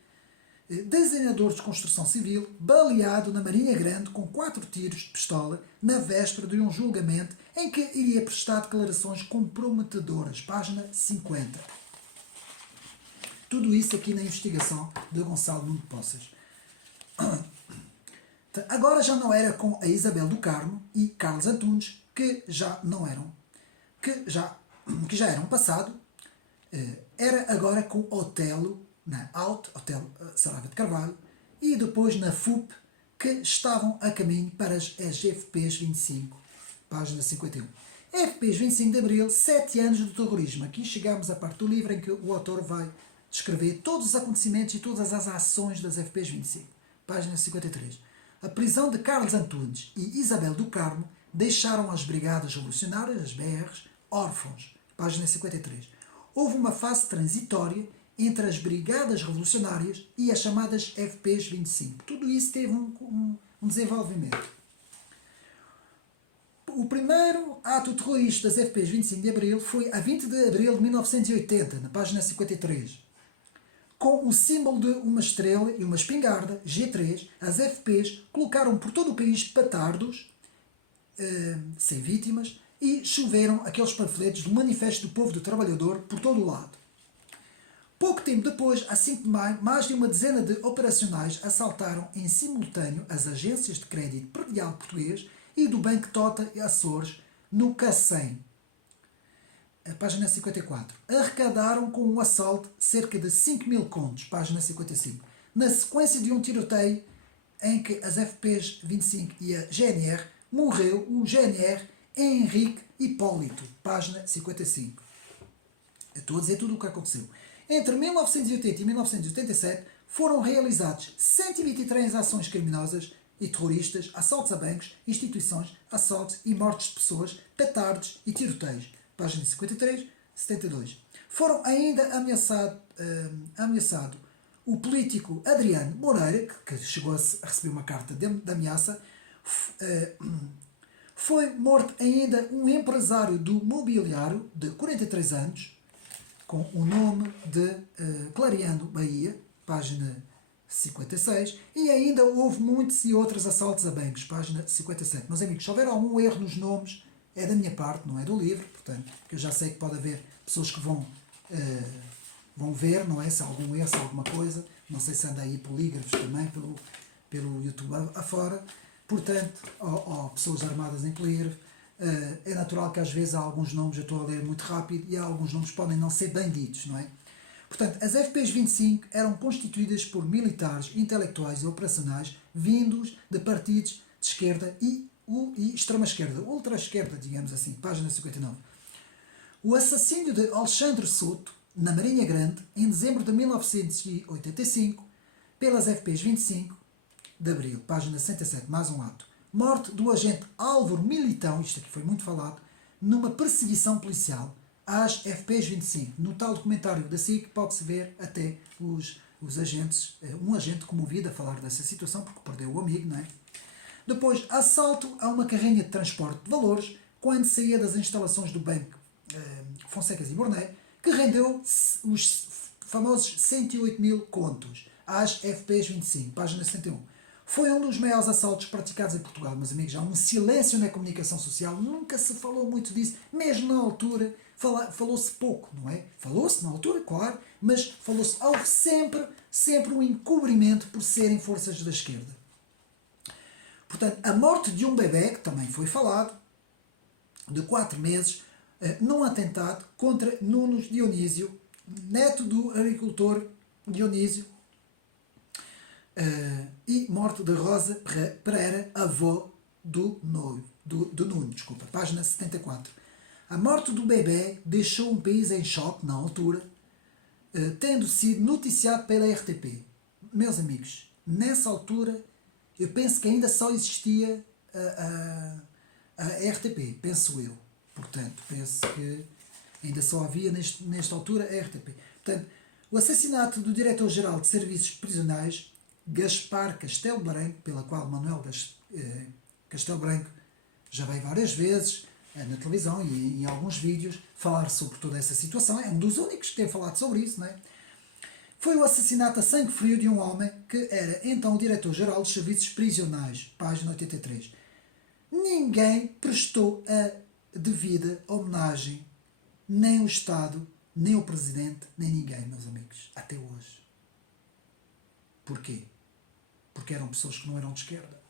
desenhador de construção civil, baleado na Marinha Grande com 4 tiros de pistola na véspera de um julgamento em que iria prestar declarações comprometedoras. Página 50. Tudo isso aqui na investigação de Gonçalo Nuno Poças. Agora já não era com a Isabel do Carmo e Carlos Antunes, que já não eram, que já eram passado, era agora com Otelo, na Otelo Saraiva de Carvalho, e depois na FUP, que estavam a caminho para as FPs 25, página 51. FPs 25 de Abril, 7 anos do terrorismo. Aqui chegamos à parte do livro em que o autor vai descrever todos os acontecimentos e todas as ações das FPs 25, página 53. A prisão de Carlos Antunes e Isabel do Carmo deixaram as Brigadas Revolucionárias, as BRs, órfãos, página 53. Houve uma fase transitória entre as Brigadas Revolucionárias e as chamadas FPs 25. Tudo isso teve um desenvolvimento. O primeiro ato terrorista das FPs 25 de Abril foi a 20 de Abril de 1980, na página 53. Com o símbolo de uma estrela e uma espingarda, G3, as FPs colocaram por todo o país petardos, sem vítimas, e choveram aqueles panfletos do Manifesto do Povo do Trabalhador por todo o lado. Pouco tempo depois, a 5 de maio, mais de uma dezena de operacionais assaltaram em simultâneo as agências de crédito predial português e do Banco Tota e Açores, no Cacém. Página 54. Arrecadaram com o assalto cerca de 5.000 contos. Página 55. Na sequência de um tiroteio em que as FPs 25 e a GNR, morreu o GNR Henrique Hipólito. Página 55. Estou a dizer tudo o que aconteceu. Entre 1980 e 1987 foram realizados 123 ações criminosas e terroristas, assaltos a bancos, instituições, assaltos e mortes de pessoas, petardos e tiroteios. Página 53, 72. Foram ainda ameaçado o político Adriano Moreira, que chegou a receber uma carta de ameaça. Foi morto ainda um empresário do mobiliário de 43 anos, com o nome de Clareando Bahia, página 56, e ainda houve muitos e outros assaltos a bancos, página 57. Meus amigos, se houver algum erro nos nomes, é da minha parte, não é do livro, portanto, que eu já sei que pode haver pessoas que vão ver, não é, se há algum erro, se há alguma coisa, não sei se anda aí polígrafos também pelo YouTube afora, portanto, ou pessoas armadas em polígrafo, é natural que às vezes há alguns nomes, eu estou a ler muito rápido, e há alguns nomes que podem não ser bem ditos, não é? Portanto, as FPs 25 eram constituídas por militares, intelectuais e operacionais vindos de partidos de esquerda e extrema-esquerda, ultra-esquerda, digamos assim, página 59. O assassínio de Alexandre Soto, na Marinha Grande, em dezembro de 1985, pelas FPs 25 de Abril, página 67, mais um ato. Morte do agente Álvaro Militão, isto aqui foi muito falado, numa perseguição policial às FPs 25. No tal documentário da SIC pode-se ver até os agentes, um agente comovido a falar dessa situação porque perdeu o amigo, não é? Depois, assalto a uma carrinha de transporte de valores quando saía das instalações do Banco Fonsecas e Borné, que rendeu os famosos 108 mil contos às FPs 25, página 61. Foi um dos maiores assaltos praticados em Portugal, meus amigos. Há um silêncio na comunicação social, nunca se falou muito disso, mesmo na altura falou-se pouco, não é? Falou-se na altura, claro, mas falou-se sempre um encobrimento por serem forças da esquerda. Portanto, a morte de um bebê, que também foi falado, de 4 meses, num atentado contra Nuno Dionísio, neto do agricultor Dionísio, e morte de Rosa Pereira, avó do Nuno, desculpa, página 74. A morte do bebê deixou um país em choque na altura, tendo sido noticiado pela RTP. Meus amigos, nessa altura, eu penso que ainda só existia a RTP, penso eu. Portanto, penso que ainda só havia nesta altura a RTP. Portanto, o assassinato do Diretor-Geral de Serviços Prisionais, Gaspar Castelo Branco, pela qual Manuel Castelo Branco já veio várias vezes na televisão e em alguns vídeos falar sobre toda essa situação, é um dos únicos que tem falado sobre isso, não é? Foi o assassinato a sangue frio de um homem que era então o Diretor-Geral dos Serviços Prisionais, página 83. Ninguém prestou a devida homenagem, nem o Estado, nem o Presidente, nem ninguém, meus amigos, até hoje. Porquê? Porque eram pessoas que não eram de esquerda.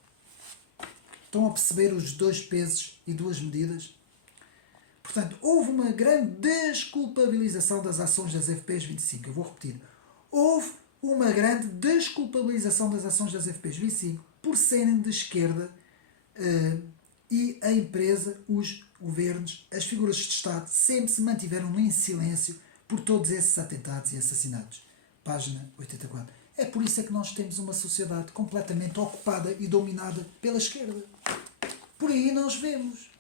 Estão a perceber os dois pesos e duas medidas? Portanto, houve uma grande desculpabilização das ações das FPs 25. Eu vou repetir. Houve uma grande desculpabilização das ações das FPs 25 por serem de esquerda e a empresa, os governos, as figuras de Estado sempre se mantiveram em silêncio por todos esses atentados e assassinatos. Página 84. É por isso que nós temos uma sociedade completamente ocupada e dominada pela esquerda. Por aí nós vemos.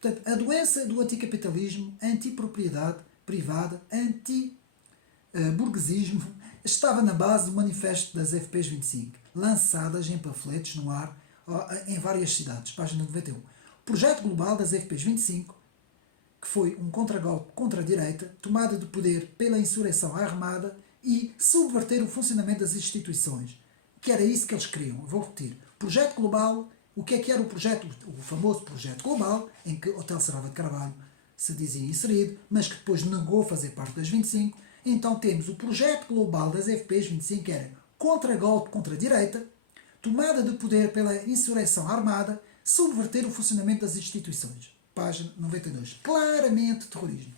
Portanto, a doença do anticapitalismo, antipropriedade privada, anti-burguesismo, estava na base do manifesto das FPs 25, lançadas em panfletos no ar em várias cidades. Página 91. O projeto global das FPs 25, que foi um contragolpe contra a direita, tomada de poder pela insurreição armada e subverter o funcionamento das instituições. Que era isso que eles queriam. Eu vou repetir. Projeto global. O que era o projeto? O famoso projeto global, em que Hotel Sarava de Carvalho se dizia inserido, mas que depois negou fazer parte das 25. Então temos o projeto global das FPs 25, que era contra-golpe contra a direita, tomada de poder pela insurreição armada, subverter o funcionamento das instituições. Página 92. Claramente terrorismo.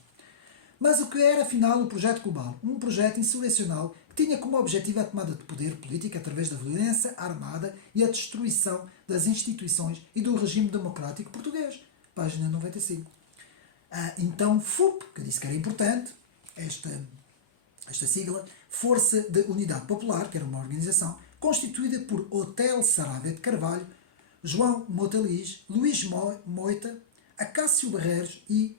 Mas o que era, afinal, o projeto global? Um projeto insurrecional que tinha como objetivo a tomada de poder político através da violência armada e a destruição das instituições e do regime democrático português. Página 95. Então, FUP, que eu disse que era importante, esta sigla, Força de Unidade Popular, que era uma organização constituída por Hotel Sarávia de Carvalho, João Motaliz, Luís Moita, Acácio Barreiros e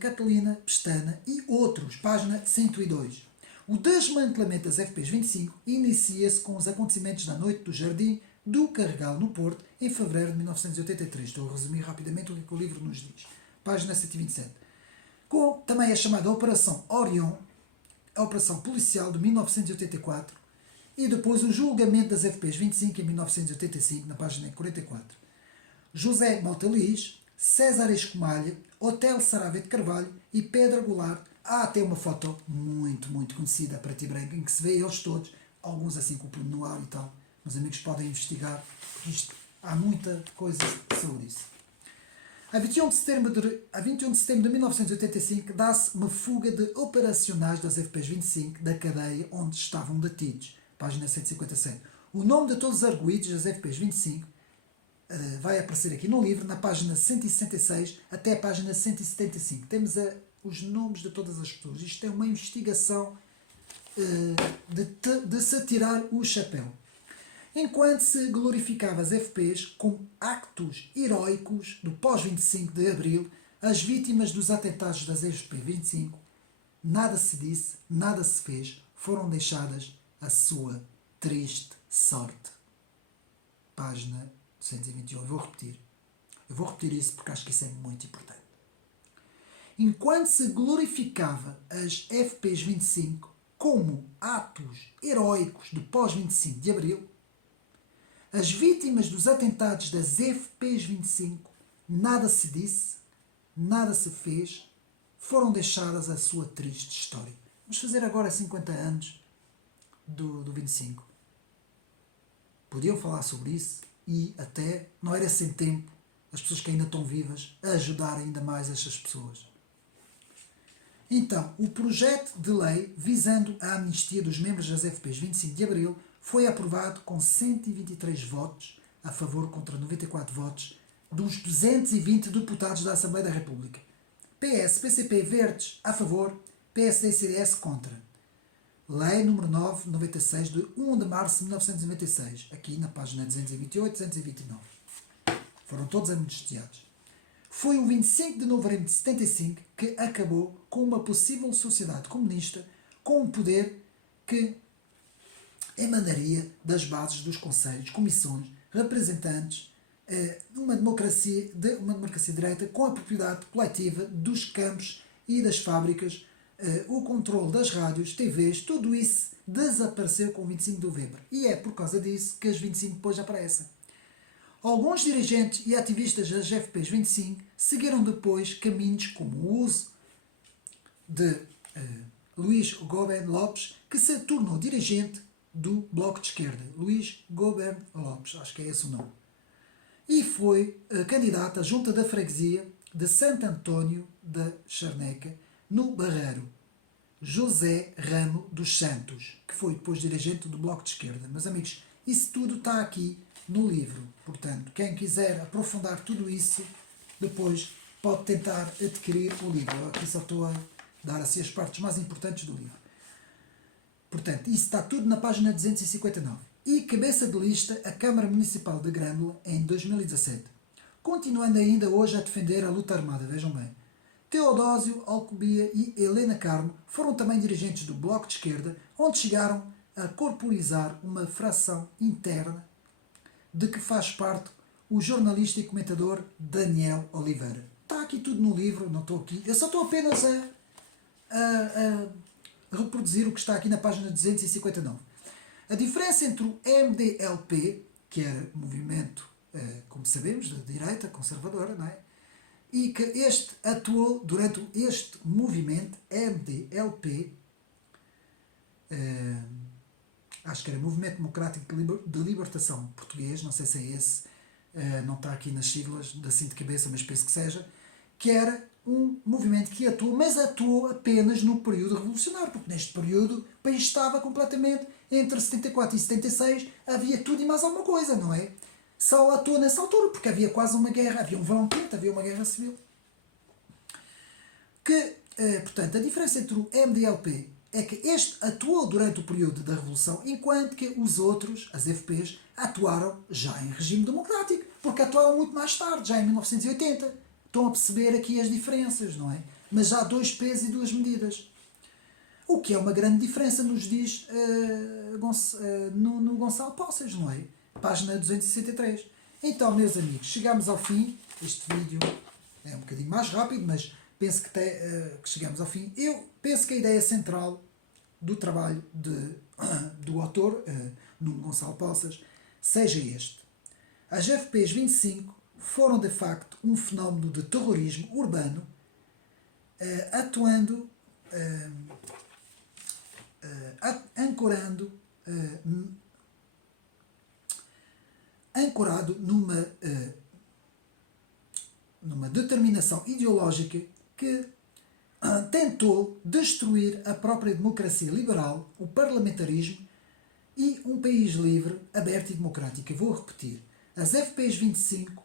Catalina Pestana e outros, página 102. O desmantelamento das FPs 25 inicia-se com os acontecimentos da Noite do Jardim do Carregal no Porto, em fevereiro de 1983. Estou a resumir rapidamente o que o livro nos diz. Página 127. Com também a chamada Operação Orion, a Operação Policial de 1984, e depois o julgamento das FPs 25 em 1985, na página 44. José Motaliz, César Escumalha, Hotel Sarávia de Carvalho e Pedro Goulart. Há até uma foto muito, muito conhecida, preto e branco, em que se vê eles todos, alguns assim com o punho no ar e tal. Meus amigos podem investigar, porque isto, há muita coisa sobre isso. A 21 de setembro de 1985 dá-se uma fuga de operacionais das FPs 25 da cadeia onde estavam detidos. Página 157. O nome de todos os arguidos das FPs 25 vai aparecer aqui no livro, na página 166 até a página 175. Temos os nomes de todas as pessoas. Isto é uma investigação de se tirar o chapéu. Enquanto se glorificava as FPs como actos heroicos do pós-25 de Abril, as vítimas dos atentados das FP 25, nada se disse, nada se fez, foram deixadas à sua triste sorte. Página 221. Eu vou repetir isso porque acho que isso é muito importante. Enquanto se glorificava as FPs 25 como atos heroicos do pós-25 de Abril, as vítimas dos atentados das FPs 25, nada se disse, nada se fez, foram deixadas à sua triste história. Vamos fazer agora 50 anos do 25. Podiam falar sobre isso e até, não era sem tempo, as pessoas que ainda estão vivas, a ajudar ainda mais estas pessoas. Então, o projeto de lei visando a amnistia dos membros das FPs 25 de Abril foi aprovado com 123 votos a favor contra 94 votos dos 220 deputados da Assembleia da República. PS, PCP, Verdes a favor, PSD e CDS contra. Lei número 996 de 1 de março de 1996, aqui na página 228 e 229. Foram todos amnistiados. Foi o 25 de novembro de 75 que acabou com uma possível sociedade comunista com um poder que emanaria das bases dos conselhos, comissões, representantes, uma democracia direta com a propriedade coletiva dos campos e das fábricas, o controle das rádios, TVs, tudo isso desapareceu com o 25 de novembro. E é por causa disso que as 25 depois aparecem. Alguns dirigentes e ativistas das FPs 25 seguiram depois caminhos como o uso de Luís Goben Lopes, que se tornou dirigente do Bloco de Esquerda. Luís Goben Lopes, acho que é esse o nome. E foi candidato à Junta da Freguesia de Santo António da Charneca, no Barreiro. José Ramo dos Santos, que foi depois dirigente do Bloco de Esquerda. Meus amigos, isso tudo está aqui no livro. Portanto, quem quiser aprofundar tudo isso, depois pode tentar adquirir o livro. Eu aqui só estou a dar assim as partes mais importantes do livro. Portanto, isso está tudo na página 259. E cabeça de lista a Câmara Municipal de Grândola em 2017. Continuando ainda hoje a defender a luta armada, vejam bem. Teodósio Alcobia e Helena Carmo foram também dirigentes do Bloco de Esquerda, onde chegaram a corporizar uma fração interna de que faz parte o jornalista e comentador Daniel Oliveira. Está aqui tudo no livro, não estou aqui. Eu só estou apenas a reproduzir o que está aqui na página 259. A diferença entre o MDLP, que era movimento, como sabemos, de direita conservadora, não é? E que este atuou durante este movimento MDLP, acho que era Movimento Democrático de Libertação Português, não sei se é esse, não está aqui nas siglas, assim de cabeça, mas penso que seja, que era um movimento que atuou, mas atuou apenas no período revolucionário, porque neste período o país estava completamente, entre 74 e 76, havia tudo e mais alguma coisa, não é? Só atuou nessa altura, porque havia quase uma guerra, havia um verão quente, havia uma guerra civil. Portanto, a diferença entre o MDLP é que este atuou durante o período da Revolução, enquanto que os outros, as FPs, atuaram já em regime democrático, porque atuaram muito mais tarde, já em 1980. Estão a perceber aqui as diferenças, não é? Mas já há dois pesos e duas medidas. O que é uma grande diferença, nos diz no Gonçalo Poças, não é? Página 263. Então, meus amigos, chegamos ao fim. Este vídeo é um bocadinho mais rápido, mas penso que chegamos ao fim. Eu penso que a ideia central do trabalho do autor, Nuno Gonçalo Poças, seja este. As FPs 25 foram, de facto, um fenómeno de terrorismo urbano, atuando, ancorado numa determinação ideológica que tentou destruir a própria democracia liberal, o parlamentarismo e um país livre, aberto e democrático. Eu vou repetir. As FPs 25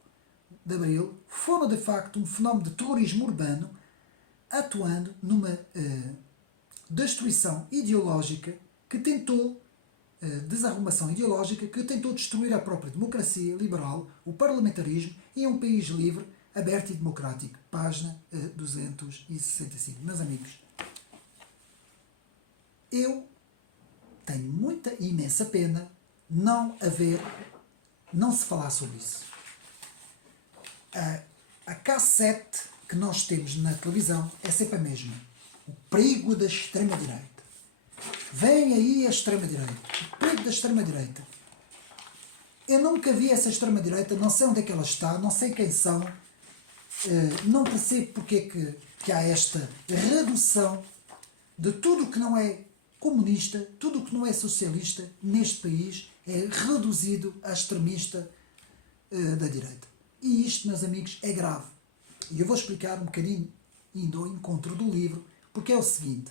de Abril foram, de facto, um fenómeno de terrorismo urbano, atuando numa destruição ideológica que tentou, desarrumação ideológica que tentou destruir a própria democracia liberal, o parlamentarismo e um país livre, aberto e democrático. Página 265. Meus amigos, eu tenho muita, imensa pena não se falar sobre isso. A cassete que nós temos na televisão é sempre a mesma. O perigo da extrema-direita. Vem aí a extrema-direita. O perigo da extrema-direita. Eu nunca vi essa extrema-direita, não sei onde é que ela está, não sei quem são, não percebo porque que há esta redução de tudo o que não é comunista, tudo o que não é socialista neste país é reduzido a extremista da direita. E isto, meus amigos, é grave. E eu vou explicar um bocadinho, indo ao encontro do livro, porque é o seguinte: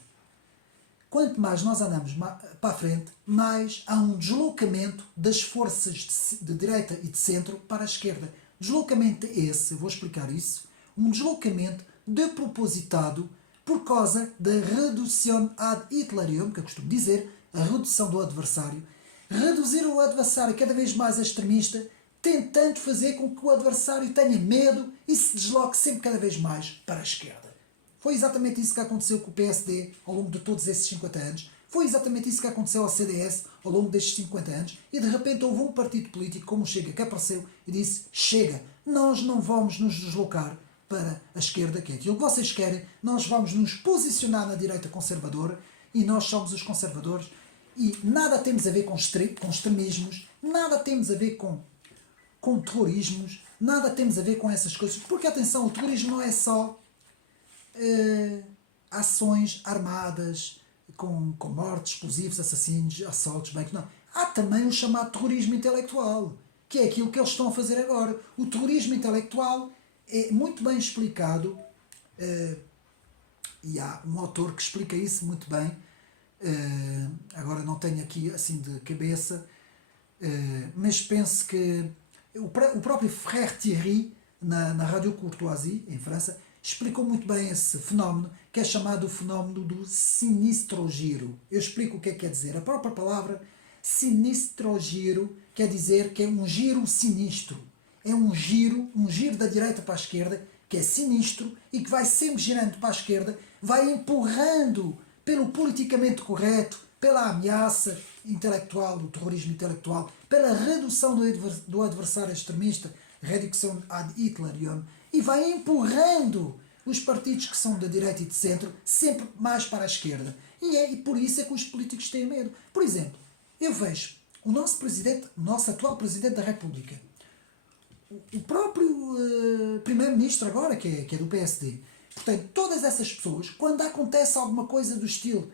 quanto mais nós andamos para a frente, mais há um deslocamento das forças de direita e de centro para a esquerda. Deslocamento esse, eu vou explicar isso, um deslocamento depropositado por causa da redução ad Hitlerium, que eu costumo dizer, a redução do adversário. Reduzir o adversário cada vez mais a extremista, tentando fazer com que o adversário tenha medo e se desloque sempre cada vez mais para a esquerda. Foi exatamente isso que aconteceu com o PSD ao longo de todos esses 50 anos. Foi exatamente isso que aconteceu ao CDS ao longo destes 50 anos. E de repente houve um partido político como o Chega que apareceu e disse: chega, nós não vamos nos deslocar para a esquerda, que é aquilo que vocês querem, nós vamos nos posicionar na direita conservadora e nós somos os conservadores e nada temos a ver com extremismos, nada temos a ver com terrorismos, nada temos a ver com essas coisas. Porque, atenção, o terrorismo não é só ações armadas com mortes, explosivos, assassinos, assaltos, bem que não. Há também o chamado terrorismo intelectual, que é aquilo que eles estão a fazer agora. O terrorismo intelectual é muito bem explicado e há um autor que explica isso muito bem. Agora não tenho aqui assim de cabeça, mas penso que o próprio Frère Thierry, na Radio Courtoisie, em França, explicou muito bem esse fenómeno, que é chamado o fenómeno do sinistro giro. Eu explico o que é que quer dizer. A própria palavra sinistro giro quer dizer que é um giro sinistro. É um giro da direita para a esquerda, que é sinistro e que vai sempre girando para a esquerda, vai empurrando pelo politicamente correto, pela ameaça intelectual, do terrorismo intelectual, pela redução do adversário extremista, redução ad Hitlerium, e vai empurrando os partidos que são da direita e de centro sempre mais para a esquerda. E por isso é que os políticos têm medo. Por exemplo, eu vejo o nosso atual Presidente da República, o próprio Primeiro-Ministro agora, que é do PSD. Portanto, todas essas pessoas, quando acontece alguma coisa do estilo,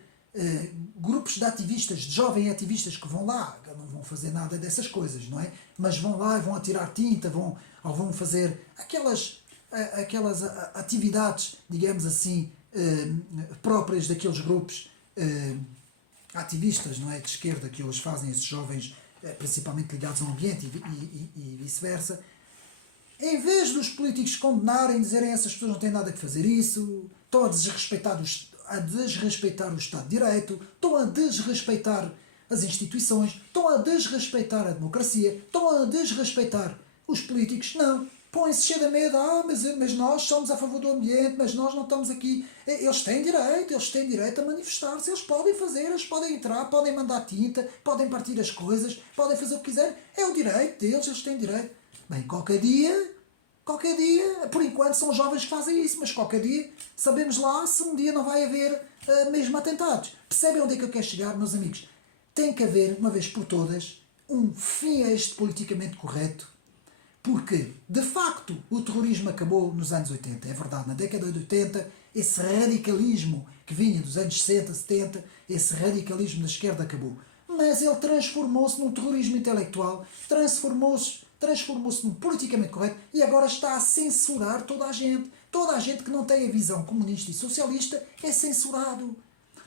grupos de ativistas, de jovens ativistas que vão lá, não vão fazer nada dessas coisas, não é? Mas vão lá e vão atirar tinta, ou vão fazer aquelas atividades, digamos assim, próprias daqueles grupos ativistas, não é, de esquerda, que eles fazem, esses jovens, principalmente ligados ao ambiente e vice-versa. Em vez dos políticos condenarem, dizerem essas pessoas não têm nada que fazer isso, estão a desrespeitar a desrespeitar o Estado de Direito, estão a desrespeitar as instituições, estão a desrespeitar a democracia, estão a desrespeitar os políticos. Não. Põem-se cheio de medo. Mas nós somos a favor do ambiente, mas nós não estamos aqui. Eles têm direito a manifestar-se, eles podem fazer, eles podem entrar, podem mandar tinta, podem partir as coisas, podem fazer o que quiserem. É o direito deles, eles têm direito. Bem, qualquer dia, por enquanto são jovens que fazem isso, mas qualquer dia, sabemos lá se um dia não vai haver mesmo atentados. Percebem onde é que eu quero chegar, meus amigos? Tem que haver, uma vez por todas, um fim a este politicamente correto, porque, de facto, o terrorismo acabou nos anos 80. É verdade, na década de 80, esse radicalismo que vinha dos anos 60, 70, esse radicalismo da esquerda acabou. Mas ele transformou-se num terrorismo intelectual, transformou-se num politicamente correto e agora está a censurar toda a gente. Toda a gente que não tem a visão comunista e socialista é censurado.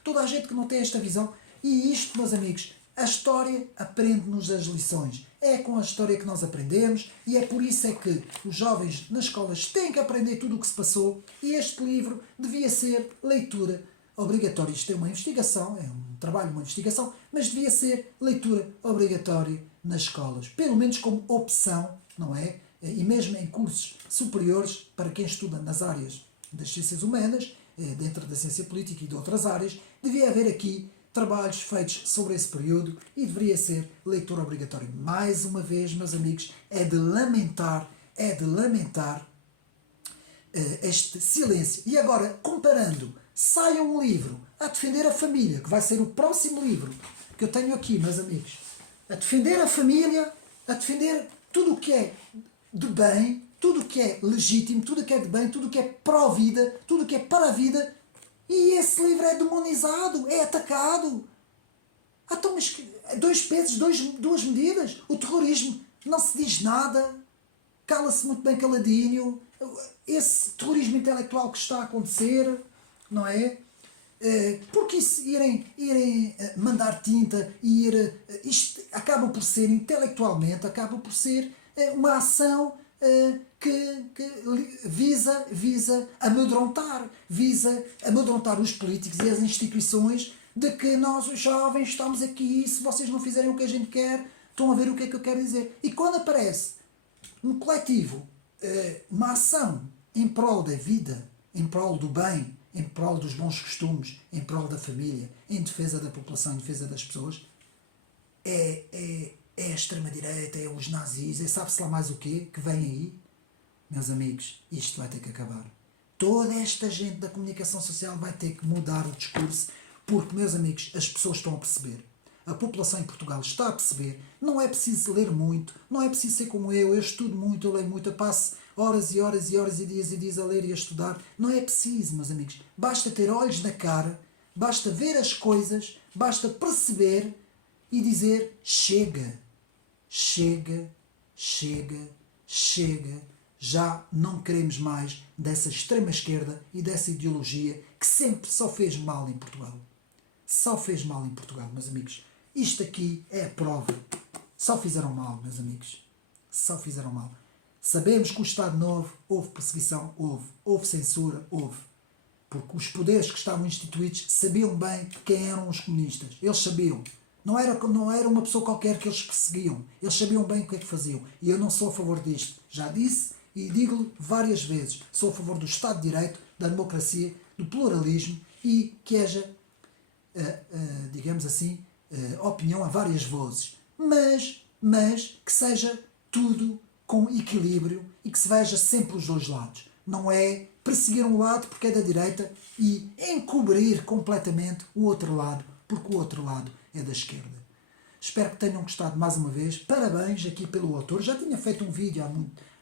Toda a gente que não tem esta visão. E isto, meus amigos, a história aprende-nos as lições. É com a história que nós aprendemos e é por isso é que os jovens nas escolas têm que aprender tudo o que se passou e este livro devia ser leitura obrigatória. Isto é uma investigação, é um trabalho, uma investigação, mas devia ser leitura obrigatória nas escolas. Pelo menos como opção, não é? E mesmo em cursos superiores, para quem estuda nas áreas das ciências humanas, dentro da ciência política e de outras áreas, devia haver aqui trabalhos feitos sobre esse período e deveria ser leitura obrigatória. Mais uma vez, meus amigos, é de lamentar este silêncio. E agora, comparando, saia um livro a defender a família, que vai ser o próximo livro que eu tenho aqui, meus amigos, a defender a família, a defender tudo o que é de bem, tudo o que é legítimo, tudo o que é de bem, tudo o que é pró-vida, tudo o que é para a vida. E esse livro é demonizado, é atacado. Então, mas dois pesos, duas medidas. O terrorismo não se diz nada, cala-se muito bem caladinho. Esse terrorismo intelectual que está a acontecer, não é? Porque isso, irem mandar tinta e isto acaba por ser, intelectualmente, acaba por ser uma ação que visa amedrontar os políticos e as instituições de que nós, os jovens, estamos aqui e se vocês não fizerem o que a gente quer, estão a ver o que é que eu quero dizer. E quando aparece um coletivo, uma ação em prol da vida, em prol do bem, em prol dos bons costumes, em prol da família, em defesa da população, em defesa das pessoas, é a extrema-direita, é os nazis, é sabe-se lá mais o quê que vem aí. Meus amigos, isto vai ter que acabar. Toda esta gente da comunicação social vai ter que mudar o discurso, porque, meus amigos, as pessoas estão a perceber. A população em Portugal está a perceber. Não é preciso ler muito, não é preciso ser como eu estudo muito, eu leio muito, eu passo horas e horas e horas e dias a ler e a estudar. Não é preciso, meus amigos. Basta ter olhos na cara, basta ver as coisas, basta perceber e dizer chega, chega, chega, chega. Já não queremos mais dessa extrema-esquerda e dessa ideologia que sempre só fez mal em Portugal. Só fez mal em Portugal, meus amigos. Isto aqui é a prova. Só fizeram mal, meus amigos. Só fizeram mal. Sabemos que o Estado Novo houve perseguição, houve censura, houve. Porque os poderes que estavam instituídos sabiam bem quem eram os comunistas. Eles sabiam. Não era uma pessoa qualquer que eles perseguiam. Eles sabiam bem o que é que faziam. E eu não sou a favor disto. Já disse e digo-lhe várias vezes. Sou a favor do Estado de Direito, da democracia, do pluralismo e que haja, digamos assim, opinião a várias vozes. Mas que seja tudo com equilíbrio e que se veja sempre os dois lados. Não é perseguir um lado porque é da direita e encobrir completamente o outro lado porque o outro lado é da esquerda. Espero que tenham gostado mais uma vez. Parabéns aqui pelo autor. Já tinha feito um vídeo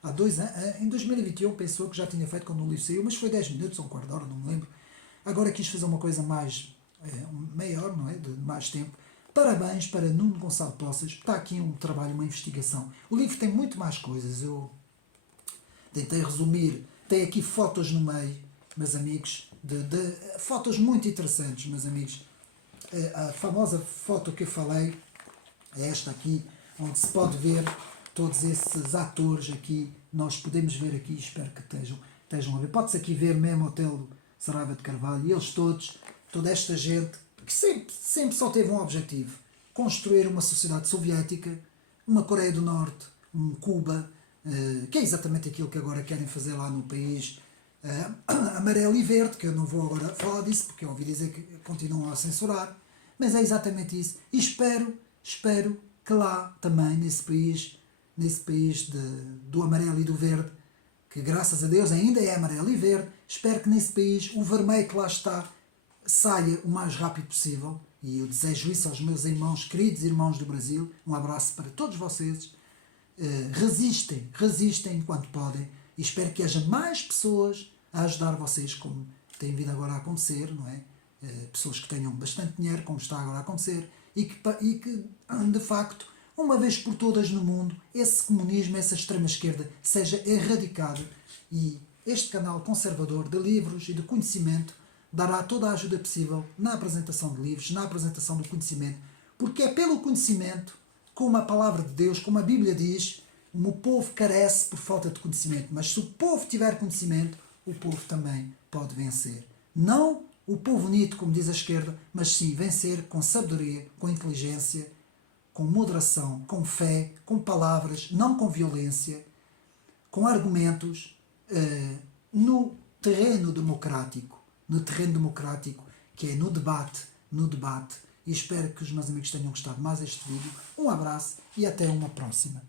há 2 anos. Em 2021 pensou que já tinha feito quando o livro saiu, mas foi 10 minutos ou um quarto de hora, não me lembro. Agora quis fazer uma coisa mais maior, não é? De mais tempo. Parabéns para Nuno Gonçalo Poças. Está aqui um trabalho, uma investigação. O livro tem muito mais coisas. Eu tentei resumir. Tem aqui fotos no meio, meus amigos. Fotos muito interessantes, meus amigos. A famosa foto que eu falei é esta aqui, onde se pode ver todos esses atores aqui. Nós podemos ver aqui, espero que estejam a ver. Pode-se aqui ver mesmo Hotel Saraiva de Carvalho, e eles todos, toda esta gente, que sempre só teve um objetivo: construir uma sociedade soviética, uma Coreia do Norte, um Cuba, que é exatamente aquilo que agora querem fazer lá no país amarelo e verde, que eu não vou agora falar disso, porque eu ouvi dizer que continuam a censurar, mas é exatamente isso. E espero que lá também, nesse país do amarelo e do verde, que graças a Deus ainda é amarelo e verde, espero que nesse país o vermelho que lá está saia o mais rápido possível, e eu desejo isso aos meus irmãos, queridos irmãos do Brasil. Um abraço para todos vocês. Resistem enquanto podem, e espero que haja mais pessoas a ajudar vocês, como tem vindo agora a acontecer, não é? Pessoas que tenham bastante dinheiro, como está agora a acontecer, e que de facto, uma vez por todas no mundo, esse comunismo, essa extrema-esquerda seja erradicado, e este canal conservador de livros e de conhecimento dará toda a ajuda possível na apresentação de livros, na apresentação do conhecimento, porque é pelo conhecimento, como a palavra de Deus, como a Bíblia diz, o povo carece por falta de conhecimento, mas se o povo tiver conhecimento, o povo também pode vencer. Não o povo unido, como diz a esquerda, mas sim vencer com sabedoria, com inteligência, com moderação, com fé, com palavras, não com violência, com argumentos, no terreno democrático, que é no debate, e espero que os meus amigos tenham gostado mais deste vídeo. Um abraço e até uma próxima.